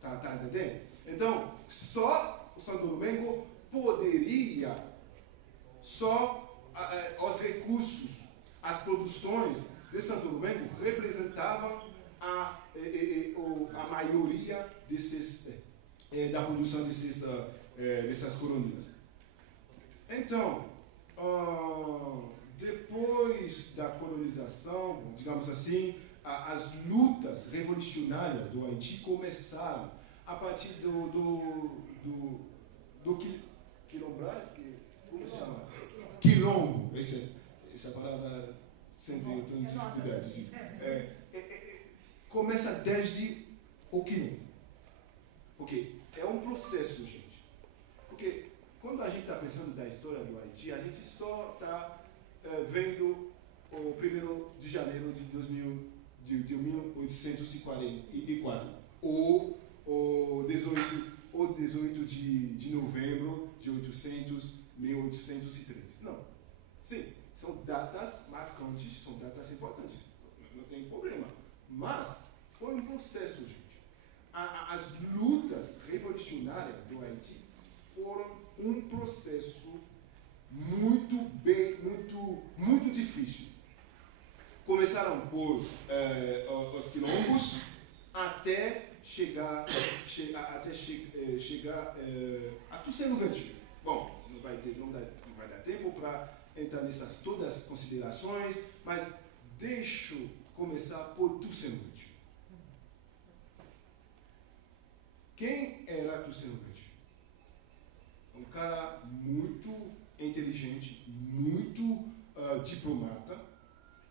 Tá entendendo? Então, só o Santo Domingo poderia só os recursos, as produções de Santo Domingo representavam a maioria da produção dessas colônias. Então, depois da colonização, digamos assim, as lutas revolucionárias do Haiti começaram a partir do como se chama? Quilombo. Essa palavra sempre eu tenho dificuldade de... começa desde o quilombo. Porque é um processo, gente. Porque quando a gente está pensando da história do Haiti, a gente só está vendo o 1º de janeiro de 1844, ou o 18 de novembro de 1813. Não. Sim, são datas marcantes, são datas importantes, não tem problema. Mas foi um processo, gente. As lutas revolucionárias do Haiti foram um processo muito difícil. Começaram por os quilombos até chegar a Toussaint Louverture. Bom, não vai dar tempo para entrar nessas todas as considerações, mas deixa eu começar por Toussaint Louverture. Quem era Toussaint Louverture? Um cara muito inteligente, muito diplomata,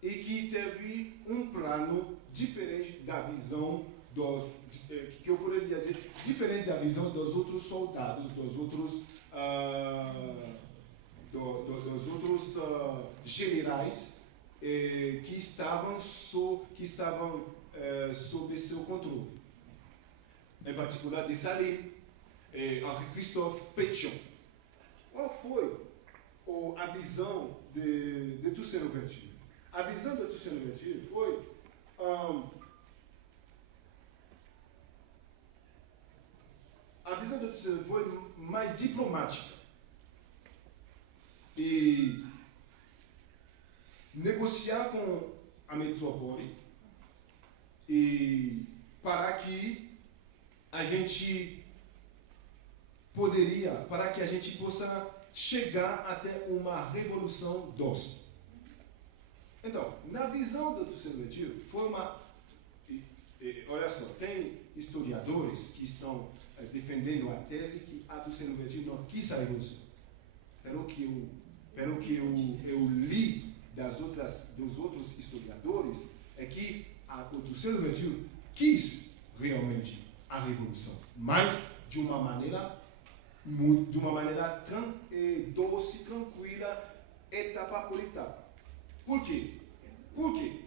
e que teve um plano diferente da visão que eu poderia dizer, diferente da visão dos outros soldados, dos outros generais que estavam sob seu controle. Em particular, Dessalines, Henri-Christophe, Pétion. Qual foi a visão de Toussaint Louverture? A visão de Toussaint Louverture foi mais diplomática e negociar com a metrópole e para que a gente possa chegar até uma revolução doce. Então, na visão do Toussaint Louverture, foi olha só, tem historiadores que estão defendendo a tese que a Toussaint Louverture não quis a revolução. Pelo que eu li dos outros historiadores, é que o Toussaint Louverture quis realmente a revolução, mas de uma maneira doce, tranquila, etapa por etapa. Por quê? Porque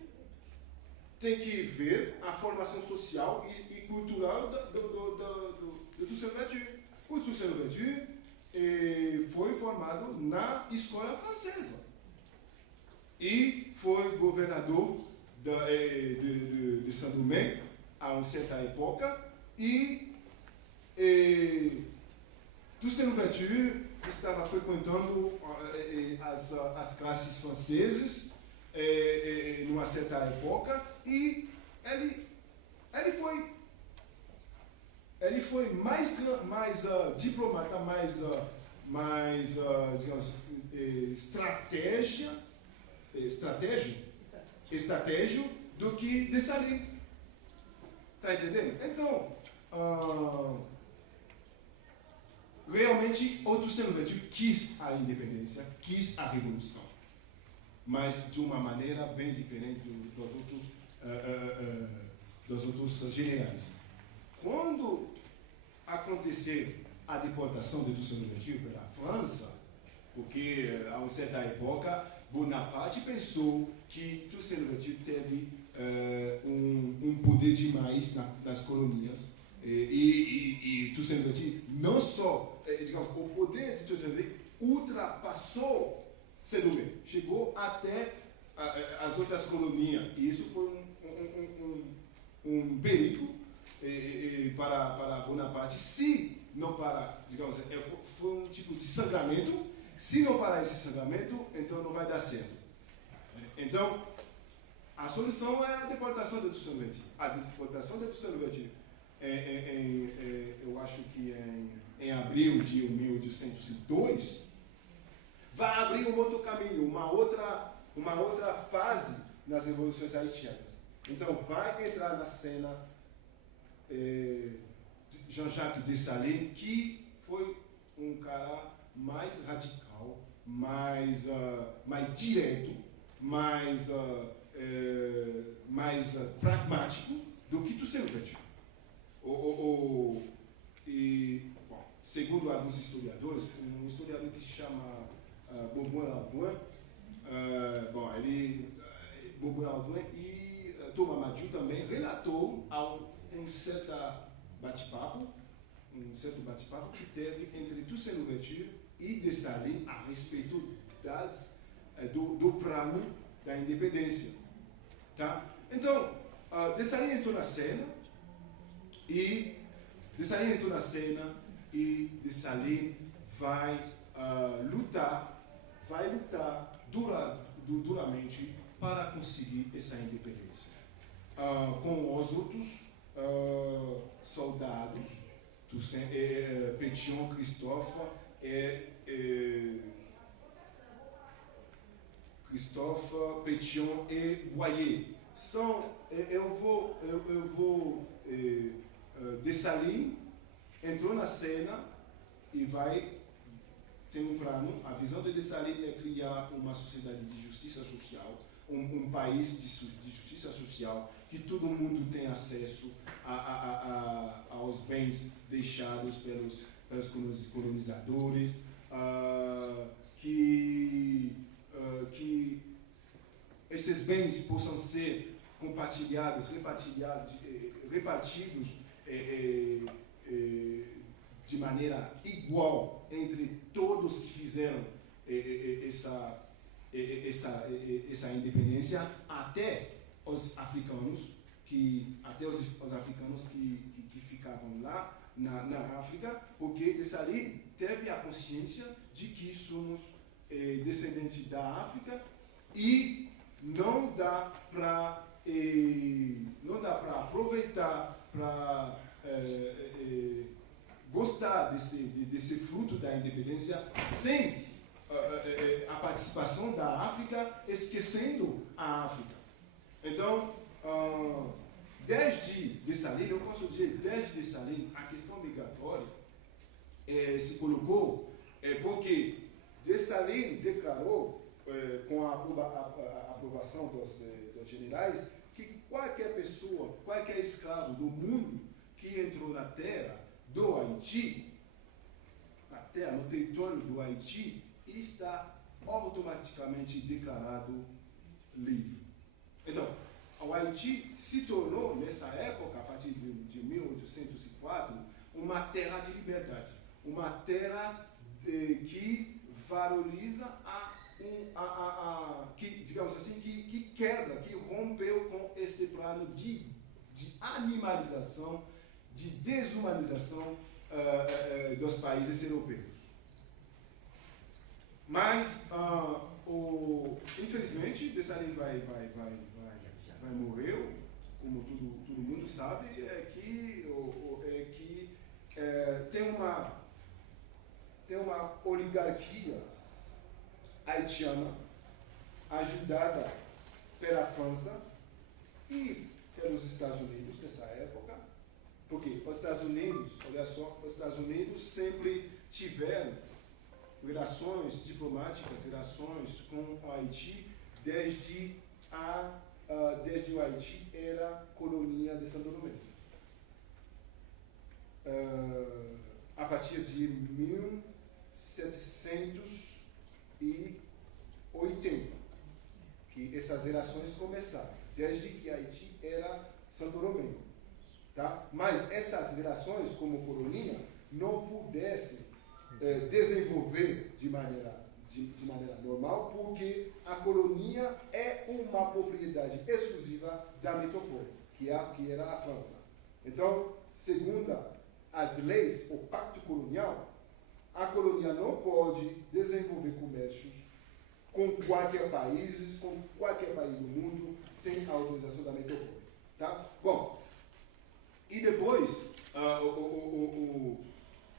tem que ver a formação social e cultural do Toussaint Louverture. O Toussaint Louverture foi formado na escola francesa e foi governador de Saint-Domingue a uma certa época e Toussaint Louverture estava frequentando as classes francesas numa certa época e ele foi mais diplomata, mais digamos, estratégia do que Dessalines. Tá entendendo? Então, realmente, o Toussaint Louverture quis a independência, quis a revolução, mas de uma maneira bem diferente dos outros generais. Quando acontecer a deportação de Toussaint Louverture pela França, porque a uma certa época Bonaparte pensou que Toussaint Louverture teve um poder demais nas colônias e Toussaint Louverture não só, digamos, o poder de Toussaint Louverture ultrapassou Saint-Domingue, chegou até as outras colônias e isso foi um perigo para Bonaparte, se não para, digamos, foi um tipo de sangramento Se não parar esse sangramento, então não vai dar certo. Então, a solução é a deportação de Tussanovic. A deportação de Tussanovic, eu acho que em abril de 1802, vai abrir um outro caminho, uma outra fase nas revoluções haitianas. Então, vai entrar na cena Jean-Jacques Dessalines, que foi um cara mais radical, mais direto, mais pragmático do que Tussanovic. Bom, segundo alguns historiadores, um historiador que se chama Bourboin-Aldouin, Bourboin-Aldouin e Thomas Madiou também relatou um certo bate-papo que teve entre Tussanovic e Dessalines a respeito do plano da independência. Tá? Então, Dessalines entrou na cena e Dessalines vai lutar duramente para conseguir essa independência. Com os outros soldados, Pétion, Christophe Pétion e Boyer. Dessalines entrou na cena e tem um plano. A visão de Dessalines é criar uma sociedade de justiça social, um país de justiça social, que todo mundo tem acesso aos bens deixados pelos colonizadores, que esses bens possam ser compartilhados, repartidos de maneira igual entre todos que fizeram essa independência, até os africanos que ficavam lá na África, porque Dessalines teve a consciência de que somos descendentes da África e não dá para aproveitar, para gostar desse fruto da independência sem a participação da África, esquecendo a África. Então, desde Dessalines, eu posso dizer, desde Dessalines, a questão migratória se colocou porque Dessalines declarou, com a aprovação dos generais, que qualquer pessoa, qualquer escravo do mundo que entrou na terra do Haiti, no território do Haiti, está automaticamente declarado livre. Então, o Haiti se tornou, nessa época, a partir de 1804, uma terra de liberdade, uma terra que valoriza que, digamos assim, que quebra, que rompeu com esse plano de animalização, de desumanização dos países europeus. Mas, infelizmente, Dessalines vai morrer, como todo mundo sabe, tem uma oligarquia haitiana ajudada pela França e pelos Estados Unidos nessa época, porque os Estados Unidos, olha só, os Estados Unidos sempre tiveram relações diplomáticas, relações com o Haiti desde o Haiti era colônia de Santo Domingo. A partir de 1780, que essas relações começaram, desde que Haiti era Santo Domingo. Tá? Mas essas relações, como colônia, não pudessem desenvolver de maneira normal, porque a colônia é uma propriedade exclusiva da metrópole, que era a França. Então, segundo as leis, o pacto colonial, a colônia não pode desenvolver comércios com qualquer país do mundo, sem a autorização da metrópole. Tá? Bom, e depois,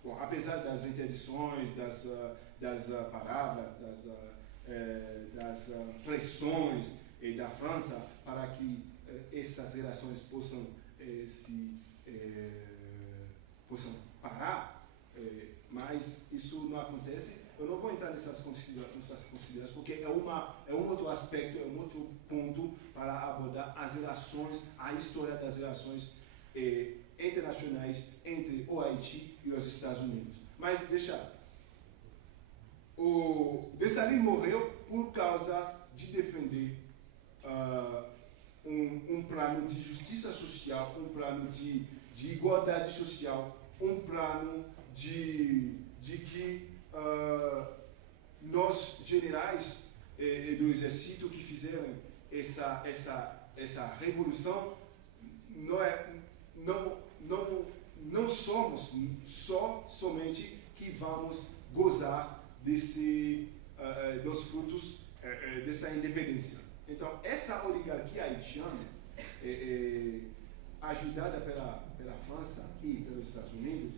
bom, apesar das interdições, das palavras, das pressões da França para que essas relações possam parar, mas isso não acontece. Eu não vou entrar nessas considerações porque é um outro aspecto, é um outro ponto para abordar as relações, a história das relações internacionais entre o Haiti e os Estados Unidos. Mas deixa. O Dessalines morreu por causa de defender um plano de justiça social, um plano de igualdade social, um plano de que nós, generais do exército que fizeram essa revolução, não somos somente que vamos gozar dos frutos dessa independência. Então, essa oligarquia haitiana, ajudada pela França e pelos Estados Unidos,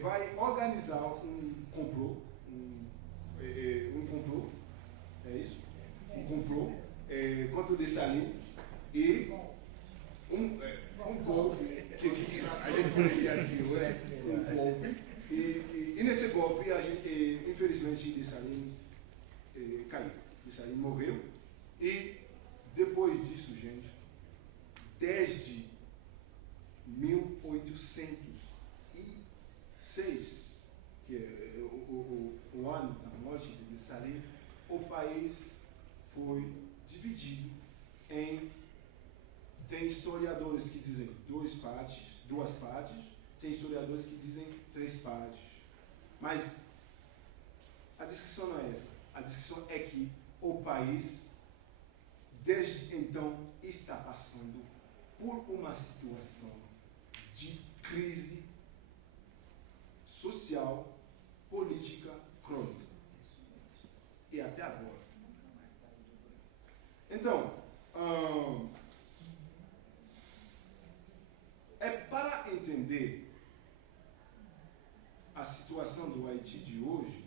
vai organizar um complô, é isso? Um complô contra o Dessalines e um golpe que a gente poderia dizer, um golpe. E nesse golpe, infelizmente, Dessalines caiu. Dessalines morreu. E depois disso, gente, desde 1806, que é o ano da morte de Dessalines, o país foi dividido em... Tem historiadores que dizem duas partes, tem historiadores que dizem 3 partes. Mas a descrição não é essa. A descrição é que o país, desde então, está passando por uma situação de crise social, política, crônica. E até agora. Então, para entender a situação do Haiti de hoje,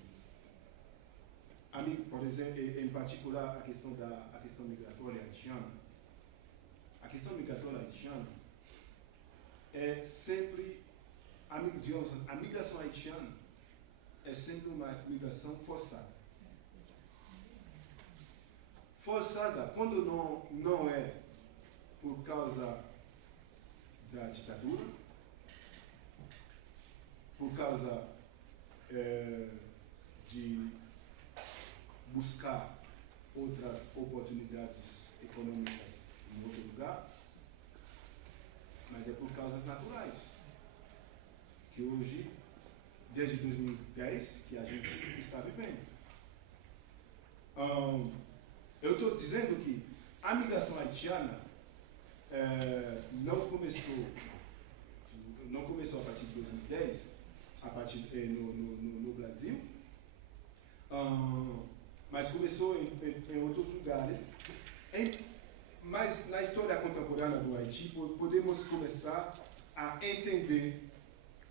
por exemplo, em particular a questão migratória haitiana, a questão migratória haitiana é sempre, a migração haitiana é sempre uma migração forçada. Forçada quando não é por causa da ditadura, por causa de buscar outras oportunidades econômicas em outro lugar, mas é por causas naturais, que hoje, desde 2010, que a gente está vivendo. Eu estou dizendo que a migração haitiana não começou a partir de 2010, no Brasil, mas começou em outros lugares. Mas na história contemporânea do Haiti, podemos começar a entender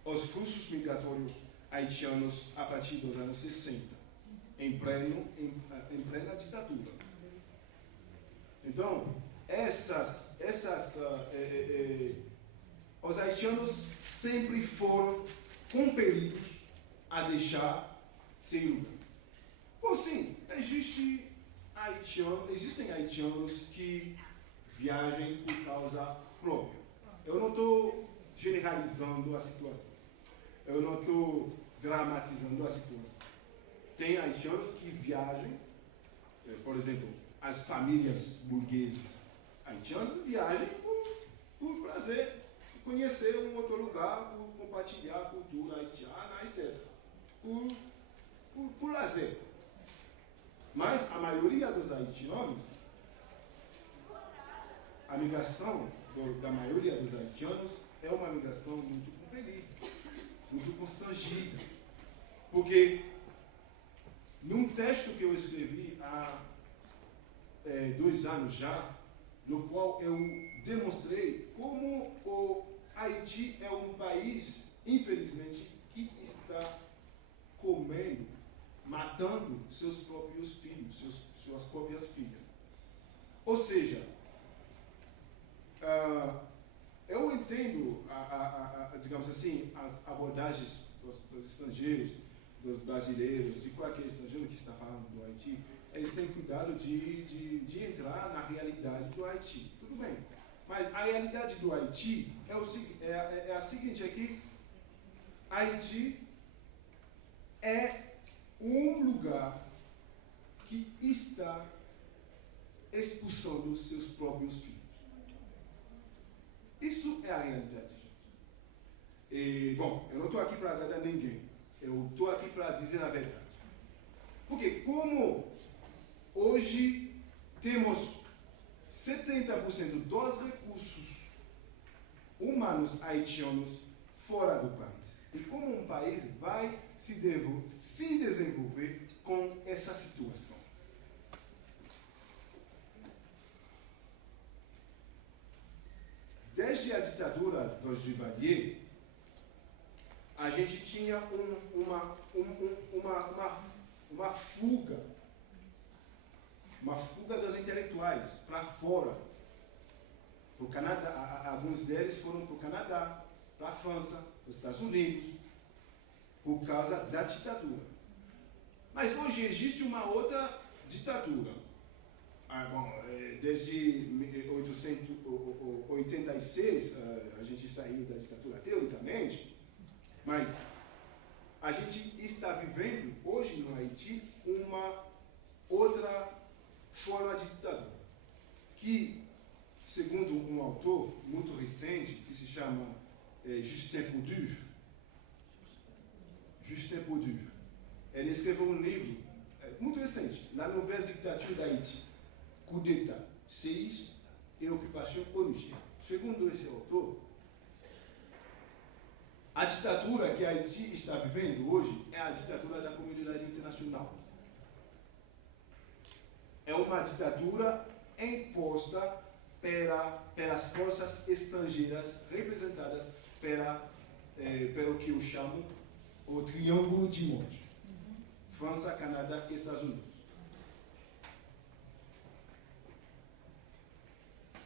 os fluxos migratórios haitianos a partir dos anos 60, em plena ditadura. Então, os haitianos sempre foram compelidos a deixar sem lugar. Bom, sim, existem haitianos que viajam por causa própria. Eu não estou generalizando a situação. Eu não estou dramatizando a situação. Tem haitianos que viajam, por exemplo, as famílias burguesas haitianas viajam por prazer, conhecer um outro lugar, por compartilhar a cultura haitiana, etc. Por lazer. Mas a maioria dos haitianos, a migração da maioria dos haitianos é uma migração muito compelida. muito constrangida. Porque num texto que eu escrevi há 2 anos já, no qual eu demonstrei como o Haiti é um país, infelizmente, que está comendo, matando seus próprios filhos, suas próprias filhas. Ou seja, eu entendo, digamos assim, as abordagens dos estrangeiros, dos brasileiros, de qualquer estrangeiro que está falando do Haiti, eles têm cuidado de entrar na realidade do Haiti. Tudo bem. Mas a realidade do Haiti é a seguinte, é que Haiti é um lugar que está expulsando seus próprios filhos. Isso é a realidade, gente. E, bom, eu não estou aqui para agradar ninguém. Eu estou aqui para dizer a verdade. Porque como hoje temos 70% dos recursos humanos haitianos fora do país. E como um país vai se desenvolver com essa situação? Desde a ditadura dos Duvalier, a gente tinha uma fuga dos intelectuais para fora. Para o Canadá, alguns deles foram para o Canadá, para a França, para os Estados Unidos, por causa da ditadura. Mas hoje existe uma outra ditadura. Desde 1886, a gente saiu da ditadura teoricamente, mas a gente está vivendo hoje no Haiti uma outra forma de ditadura, que, segundo um autor muito recente, que se chama Justin Perdue, ele escreveu um livro muito recente, La Nouvelle Dictature d'Haïti, Coup d'État, séisme e ocupação Niger. Segundo esse autor, a ditadura que Haiti está vivendo hoje é a ditadura da comunidade internacional. É uma ditadura imposta pelas forças estrangeiras representadas pelo que eu chamo o Triângulo de Monte. França, Canadá e Estados Unidos.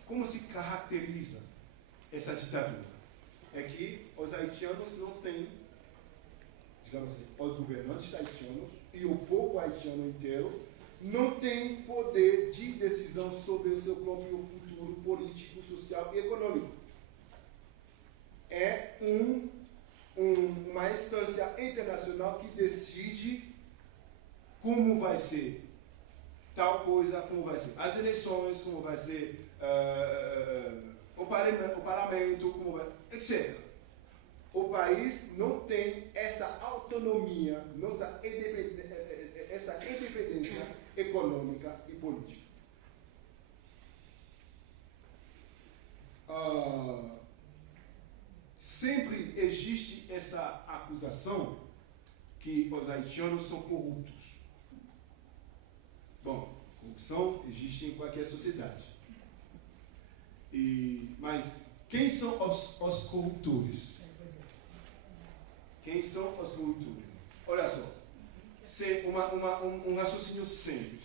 Como se caracteriza essa ditadura? É que os haitianos não têm, digamos assim, os governantes haitianos e o povo haitiano inteiro não tem poder de decisão sobre o seu próprio futuro político, social e econômico. É uma instância internacional que decide como vai ser tal coisa, como vai ser as eleições, como vai ser o parlamento, como vai, etc. O país não tem essa autonomia, essa independência econômica e política. Sempre existe essa acusação que os haitianos são corruptos. Bom, corrupção existe em qualquer sociedade. Mas quem são os corruptores? Quem são os corruptores? Olha só, um raciocínio simples.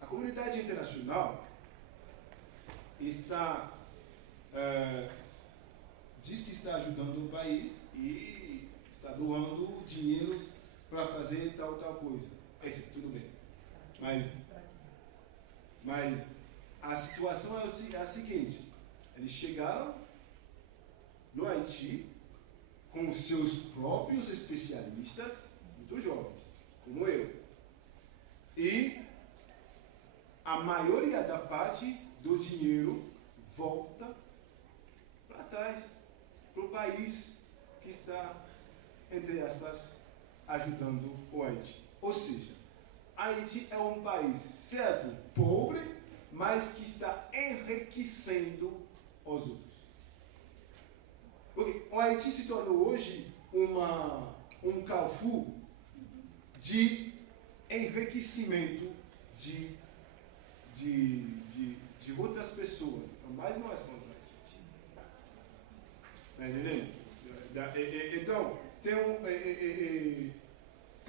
A comunidade internacional diz que está ajudando o país e está doando dinheiros para fazer tal coisa. Isso, tudo bem. Mas a situação é a seguinte: eles chegaram no Haiti com seus próprios especialistas, muito jovens, como eu. E a maioria da parte do dinheiro volta para trás, para o país que está, entre aspas, ajudando o Haiti. Ou seja, Haiti é um país, certo, pobre, mas que está enriquecendo os outros. O Haiti se tornou hoje um Carrefour de enriquecimento de outras pessoas, mas não é só do Haiti. Está entendendo? Então, tem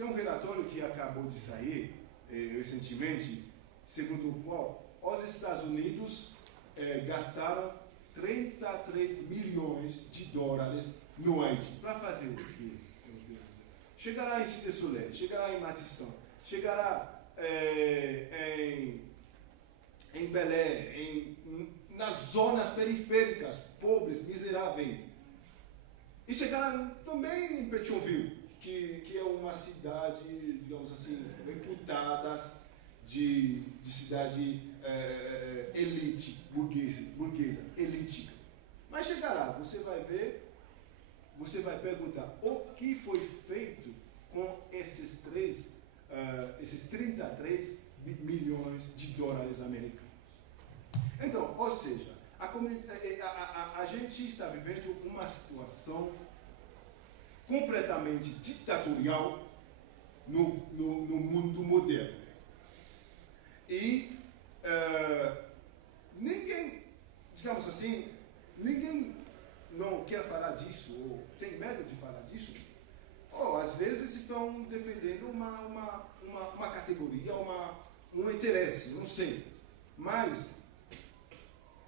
um relatório que acabou de sair recentemente, segundo o qual os Estados Unidos gastaram 33 milhões de dólares no Haiti. Para fazer o quê? Chegará em Cité Soleil, chegará em Matissan, chegará em Belém, nas zonas periféricas, pobres, miseráveis. E chegará também em Pétionville, que é uma cidade, digamos assim, reputada de cidade elite, burguesa, elítica. Mas chegará, você vai ver, você vai perguntar o que foi feito com esses 33 milhões de dólares americanos. Então, ou seja, a gente está vivendo uma situação completamente ditatorial no mundo moderno. E ninguém, digamos assim, ninguém não quer falar disso, ou tem medo de falar disso, ou às vezes estão defendendo uma categoria, um interesse, não sei. Mas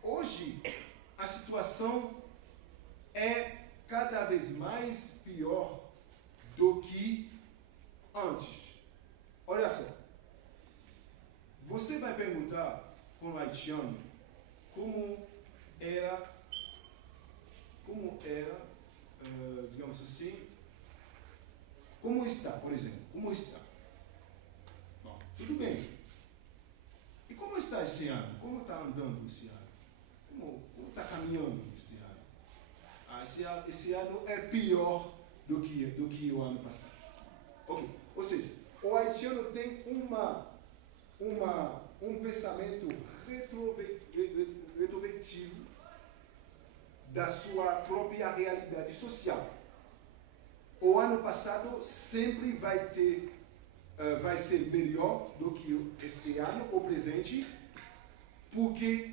hoje a situação é cada vez mais pior do que antes. Olha só, você vai perguntar com o haitiano como era, digamos assim, como está, por exemplo, como está? Bom, tudo bem. E como está esse ano? Como está andando esse ano? Como está caminhando esse ano? Esse ano é pior do que o ano passado. Ok. Ou seja, o haitiano tem um pensamento retrospectivo da sua própria realidade social. O ano passado sempre vai ser melhor do que esse ano, o presente, porque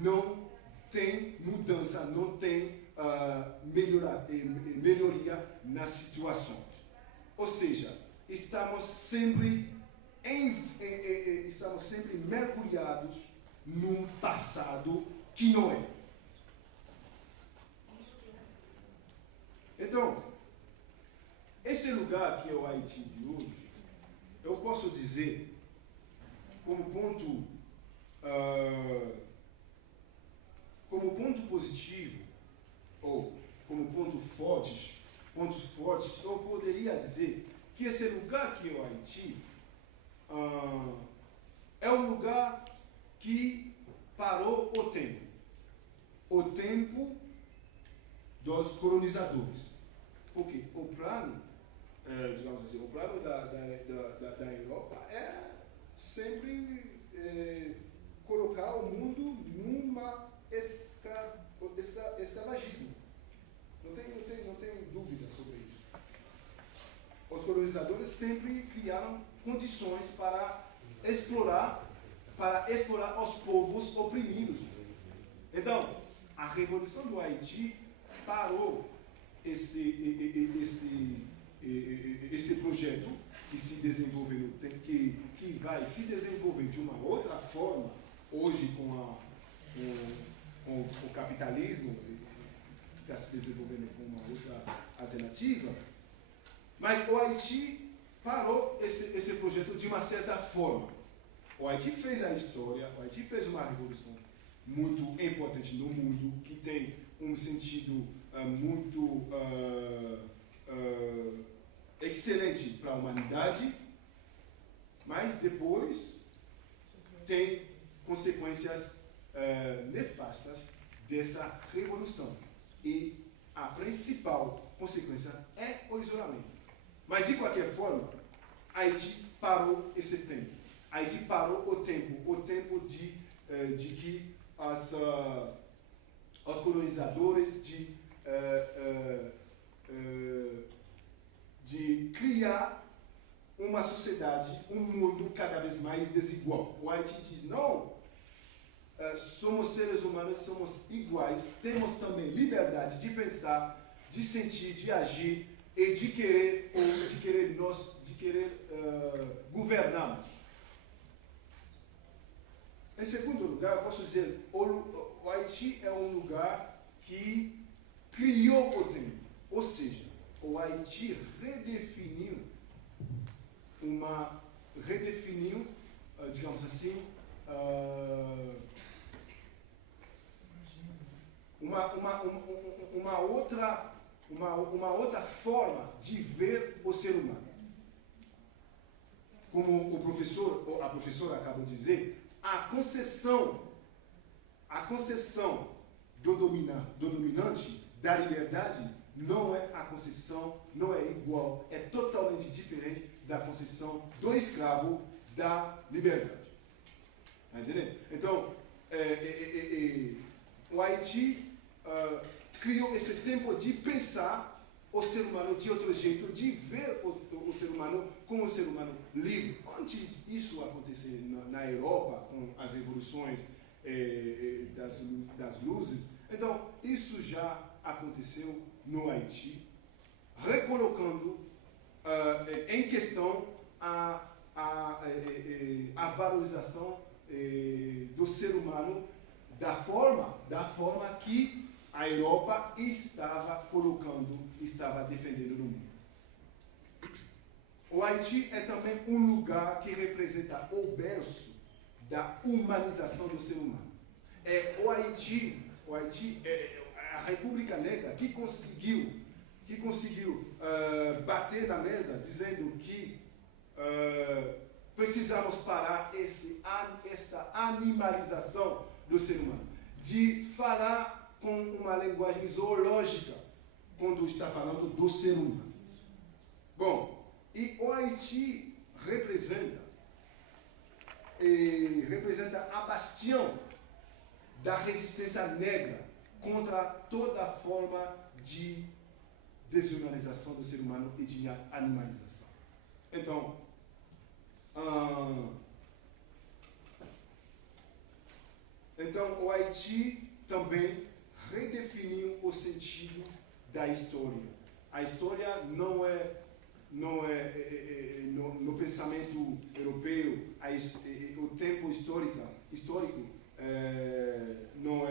não tem mudança, não tem melhoria nas situações. Ou seja, estamos sempre mergulhados num passado que não é. Então, esse lugar que é o Haiti de hoje, eu posso dizer, como ponto positivo, ou como pontos fortes, eu poderia dizer que esse lugar que é o Haiti é um lugar que parou o tempo dos colonizadores. Porque o plano, digamos assim, o plano da Europa é sempre colocar o mundo numa escravagismo. Não tem dúvida sobre isso. Os colonizadores sempre criaram condições para explorar os povos oprimidos. Então, a Revolução do Haiti parou esse projeto que se desenvolveu, que vai se desenvolver de uma outra forma, hoje com o capitalismo, que está se desenvolvendo com uma outra alternativa, mas o Haiti parou esse projeto de uma certa forma. O Haiti fez a história, o Haiti fez uma revolução muito importante no mundo, que tem um sentido muito excelente para a humanidade, mas depois tem consequências nefastas dessa revolução. E a principal consequência é o isolamento. Mas, de qualquer forma, Haiti parou esse tempo. Haiti parou o tempo de que os colonizadores, de de criar uma sociedade, um mundo cada vez mais desigual. O Haiti diz, não, somos seres humanos, somos iguais, temos também liberdade de pensar, de sentir, de agir e de querer governarmos. Em segundo lugar, eu posso dizer, o Haiti é um lugar que criou o tempo, ou seja, o Haiti redefiniu, digamos assim, uma outra forma de ver o ser humano. Como a professora acabou de dizer, a concepção do dominante, da liberdade, não é a concepção, não é igual, é totalmente diferente da concepção do escravo da liberdade. Está entendendo? Então, o Haiti criou esse tempo de pensar o ser humano de outro jeito, de ver o ser humano como um ser humano livre. Antes disso acontecer na Europa, com as revoluções das luzes, então isso já aconteceu no Haiti, recolocando em questão a valorização do ser humano da forma que a Europa estava defendendo no mundo. O Haiti é também um lugar que representa o berço da humanização do ser humano. O Haiti é a República Negra que conseguiu bater na mesa dizendo que precisamos parar esta animalização do ser humano, de falar com uma linguagem zoológica quando está falando do ser humano. Bom, e o Haiti representa a bastião da resistência negra contra toda forma de desumanização do ser humano e de animalização. Então, o Haiti também redefiniu o sentido da história. A história não é no pensamento europeu, o tempo histórico não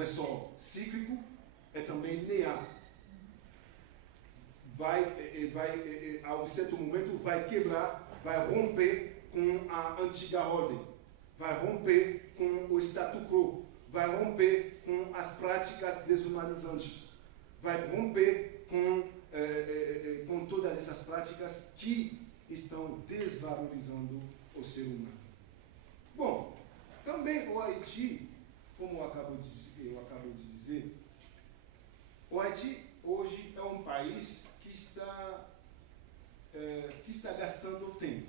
é só cíclico, é também linear. A um certo momento vai quebrar, vai romper com a antiga ordem, vai romper com o status quo, vai romper com as práticas desumanizantes, vai romper com todas essas práticas que estão desvalorizando o ser humano. Bom, também o Haiti, como eu acabo de dizer, o Haiti hoje é um país que está gastando tempo.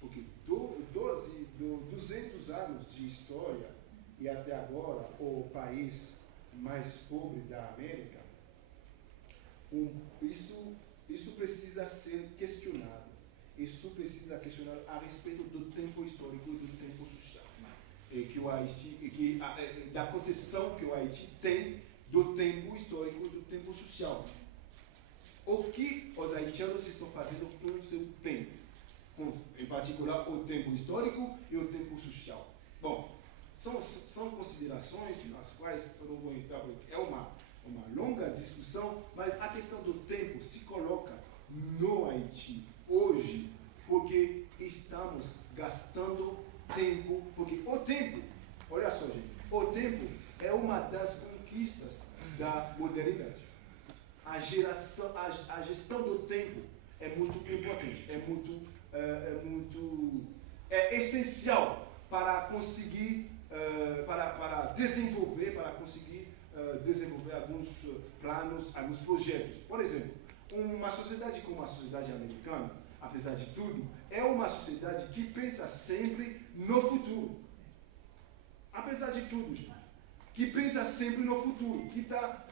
Porque 200 anos de história e até agora o país mais pobre da América, isso precisa ser questionado. Isso precisa questionar a respeito do tempo histórico e do tempo social. Da concepção que o Haiti tem do tempo histórico e do tempo social. O que os haitianos estão fazendo com o seu tempo? Em particular, o tempo histórico e o tempo social. Bom, são considerações nas quais eu não vou entrar, porque é uma longa discussão, mas a questão do tempo se coloca no Haiti hoje, porque estamos gastando tempo, porque o tempo, olha só gente, o tempo é uma das conquistas da modernidade. A gestão do tempo é muito importante, é essencial para conseguir desenvolver alguns planos, alguns projetos. Por exemplo, uma sociedade como a sociedade americana, apesar de tudo, é uma sociedade que pensa sempre no futuro. Apesar de tudo, gente, que pensa sempre no futuro, que está,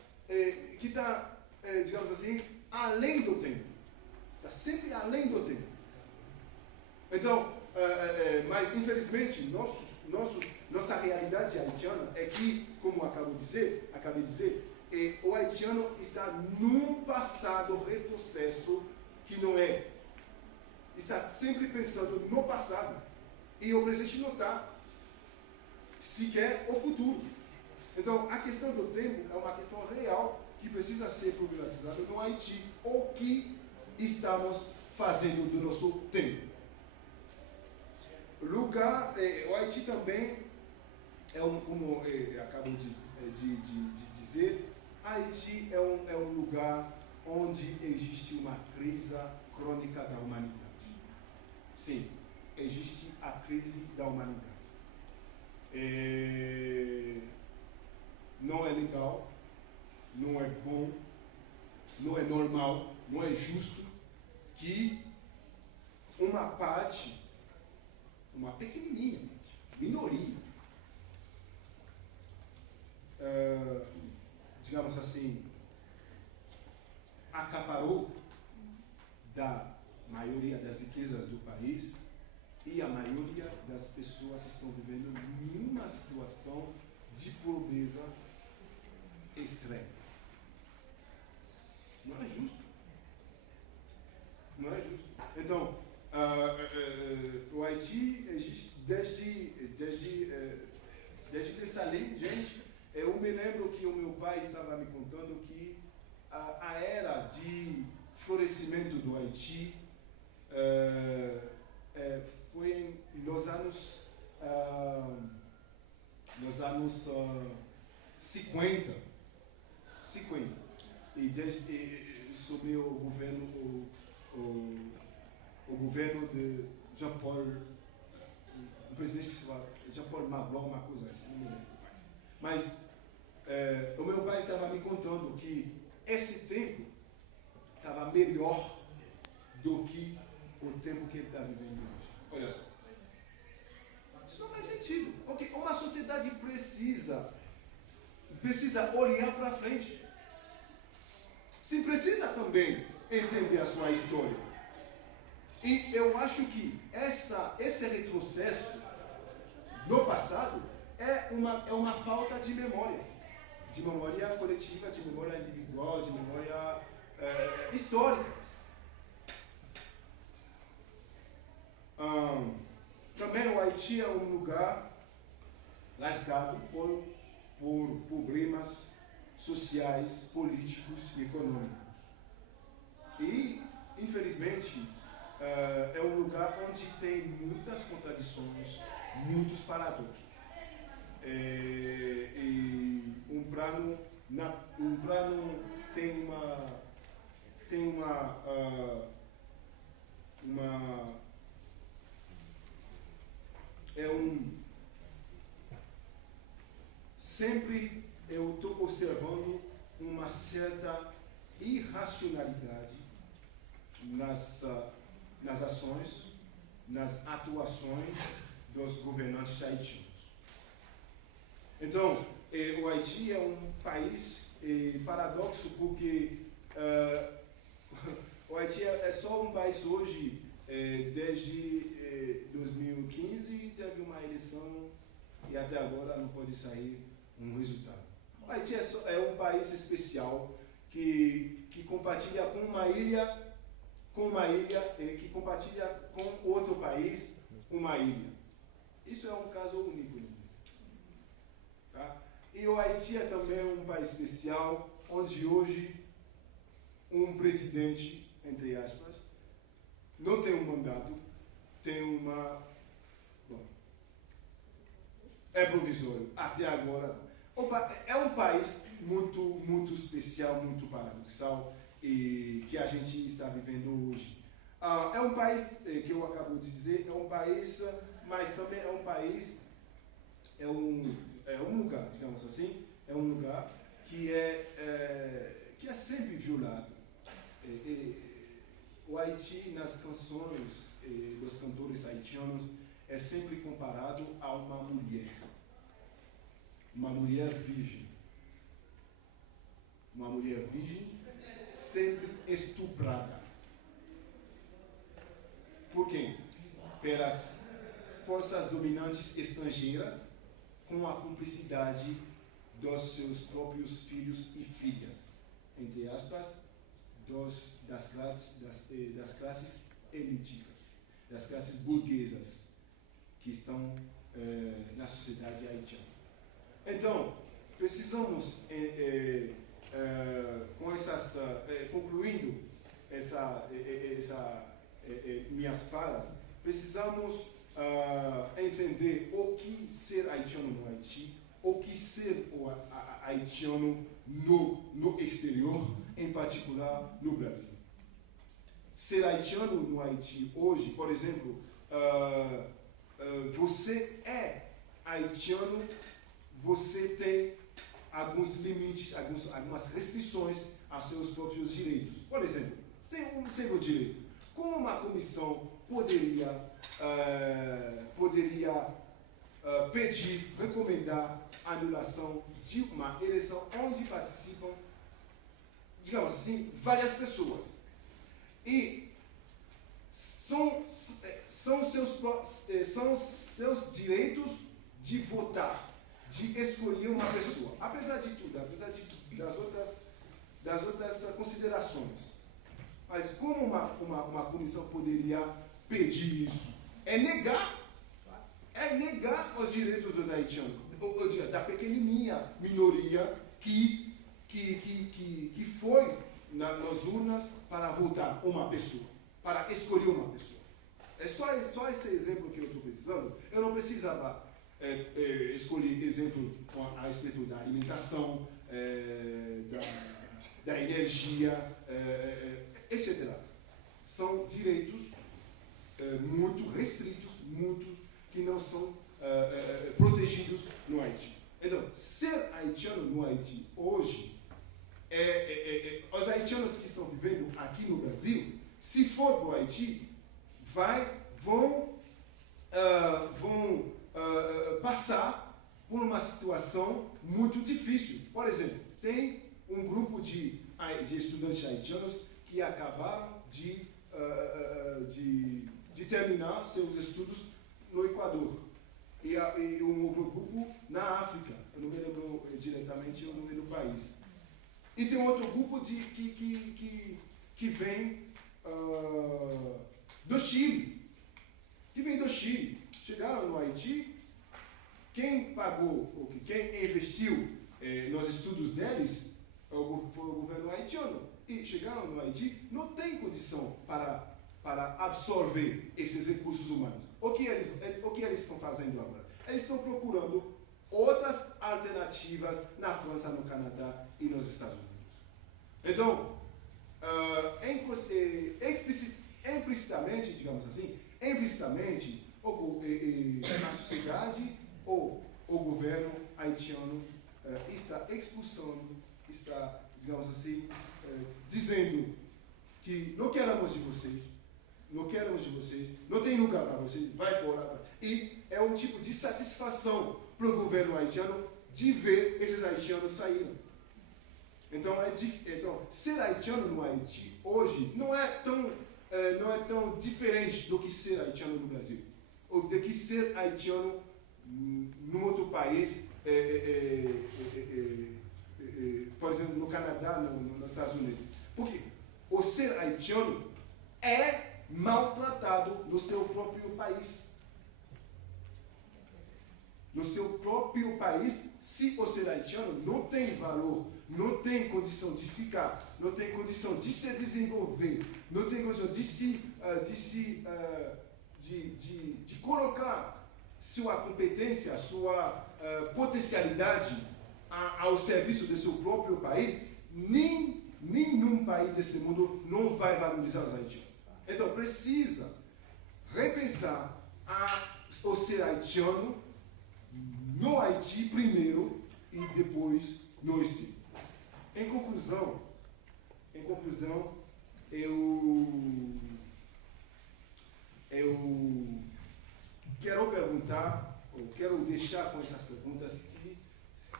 digamos assim, além do tempo. Está sempre além do tempo. Então, mas infelizmente, nossa realidade haitiana é que, como acabei de dizer, o haitiano está num passado retrocesso que não é. Está sempre pensando no passado e o presente não está sequer o futuro. Então, a questão do tempo é uma questão real que precisa ser problematizada no Haiti. O que estamos fazendo do nosso tempo? O Haiti também como acabo de dizer, Haiti é um lugar onde existe uma crise crônica da humanidade. Sim, existe a crise da humanidade. Não é legal, não é bom, não é normal, não é justo que uma parte, uma pequenininha, minoria, digamos assim, acaparou da maioria das riquezas do país e a maioria das pessoas estão vivendo numa situação de pobreza extrema. Não é justo. Não é justo. Então, o Haiti existe desde essa lei, gente. Eu me lembro que o meu pai estava me contando que a era de florescimento do Haiti foi nos anos 50. E sob o governo o governo de Jean-Paul, o presidente que se fala Jean-Paul Macron, uma coisa assim, não me lembro mais. Mas o meu pai estava me contando que esse tempo estava melhor do que o tempo que ele está vivendo hoje. Olha só. Isso não faz sentido. Porque uma sociedade precisa olhar para frente. Sim, precisa também entender a sua história. E eu acho que esse retrocesso no passado é uma falta de memória coletiva, de memória individual, de memória histórica. Também o Haiti é um lugar lascado por problemas sociais, políticos e econômicos. E, infelizmente, é um lugar onde tem muitas contradições, muitos paradoxos. E um plano tem sempre eu estou observando uma certa irracionalidade nas ações, nas atuações dos governantes haitianos. Então, o Haiti é um país paradoxo porque o Haiti é só um país hoje, desde 2015 teve uma eleição e até agora não pode sair um resultado. O Haiti é um país especial que compartilha com uma ilha, que compartilha com outro país uma ilha. Isso é um caso único no mundo. Tá? E o Haiti é também um país especial, onde hoje um presidente, entre aspas, não tem um mandato, tem é provisório, até agora. É um país muito, muito especial, muito paradoxal, e que a gente está vivendo hoje. É um país, que eu acabo de dizer, é um país, mas também é um país, é um lugar, digamos assim, é um lugar que é sempre violado. O Haiti, nas canções dos cantores haitianos, é sempre comparado a uma mulher. uma mulher virgem. Uma mulher virgem sempre estuprada. Por quem? Pelas forças dominantes estrangeiras, com a cumplicidade dos seus próprios filhos e filhas, entre aspas, das classes elíticas, das classes burguesas que estão na sociedade haitiana. Então, precisamos, concluindo minhas falas, precisamos entender o que ser haitiano no Haiti, o que ser haitiano no exterior, em particular no Brasil. Ser haitiano no Haiti hoje, por exemplo, você é haitiano, você tem alguns limites, algumas restrições a seus próprios direitos. Por exemplo, sem o direito, como uma comissão poderia pedir, recomendar a anulação de uma eleição onde participam, digamos assim, várias pessoas. E são seus direitos de votar, de escolher uma pessoa. Apesar de tudo, apesar das outras considerações. Mas como uma comissão poderia pedir isso? É negar os direitos dos haitianos, da pequenininha minoria que foi nas urnas para votar uma pessoa, para escolher uma pessoa. É só esse exemplo que eu estou precisando. Eu não precisava escolher exemplo a respeito da alimentação, da energia, etc. São direitos muito restritos, que não são protegidos no Haiti. Então, ser haitiano no Haiti hoje, os haitianos que estão vivendo aqui no Brasil, se for para o Haiti, vão passar por uma situação muito difícil. Por exemplo, tem um grupo de estudantes haitianos que acabaram de terminar seus estudos no Equador. E um outro grupo na África, eu não me lembro diretamente o nome do país. E tem outro grupo que vem do Chile. Chegaram no Haiti, quem pagou, quem investiu nos estudos deles foi o governo haitiano. E chegaram no Haiti, não tem condição para absorver esses recursos humanos. O que eles estão fazendo agora? Eles estão procurando outras alternativas na França, no Canadá e nos Estados Unidos. Então, implicitamente, digamos assim, a sociedade ou o governo haitiano está expulsando, está, digamos assim, dizendo que não queremos de vocês, não tem lugar para vocês, vai fora. E é um tipo de satisfação para o governo haitiano de ver esses haitianos saírem. Então, ser haitiano no Haiti hoje não é tão diferente do que ser haitiano no Brasil, ou do que ser haitiano num outro país, por exemplo, no Canadá, nos Estados Unidos. Porque o ser haitiano é maltratado no seu próprio país. No seu próprio país, se o ser haitiano não tem valor, não tem condição de ficar, não tem condição de se desenvolver, não tem condição de colocar sua competência, sua potencialidade ao serviço do seu próprio país, nenhum país desse mundo não vai valorizar os haitianos. Então, precisa repensar o ser haitiano no Haiti primeiro e depois no exterior. Em conclusão, eu quero perguntar, ou quero deixar com essas perguntas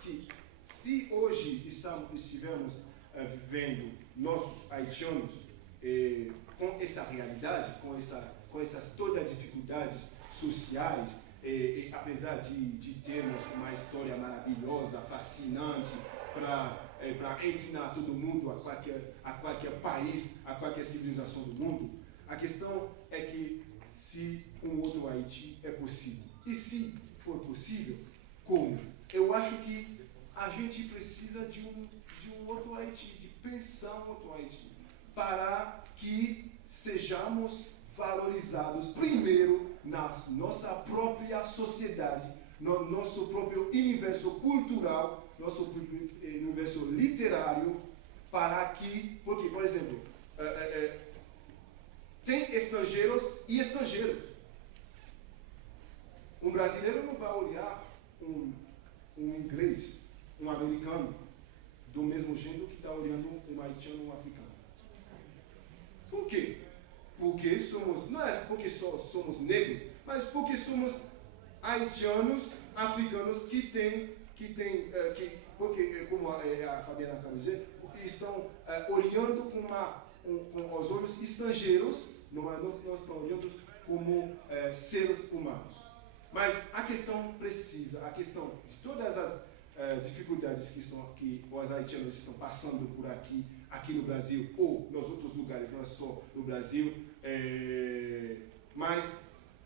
que se hoje estivermos vivendo nossos haitianos com essa realidade, com essas todas as dificuldades sociais, apesar de termos uma história maravilhosa, fascinante, para ensinar todo mundo, a qualquer país, a qualquer civilização do mundo, a questão é que se um outro Haiti é possível. E se for possível, como? Eu acho que a gente precisa de um outro Haiti, de pensar um outro Haiti, para que sejamos valorizados primeiro na nossa própria sociedade, no nosso próprio universo cultural, nosso próprio universo literário, para que, porque, por exemplo, tem estrangeiros e estrangeiros. Um brasileiro não vai olhar um inglês, um americano, do mesmo jeito que está olhando um haitiano ou um africano. Por quê? Porque não é porque só somos negros, mas porque somos haitianos, africanos porque, como a Fabiana acabou de dizer, estão olhando com os olhos estrangeiros, não estão olhando como seres humanos. Mas a questão de todas as dificuldades que os haitianos estão passando por aqui no Brasil, ou nos outros lugares, não é só no Brasil, mas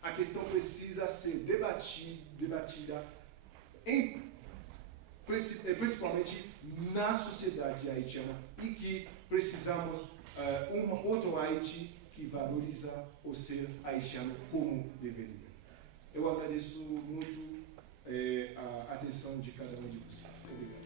a questão precisa ser debatida principalmente na sociedade haitiana, e que precisamos outro Haiti que valoriza o ser haitiano como deveria. Eu agradeço muito a atenção de cada um de vocês. Obrigado.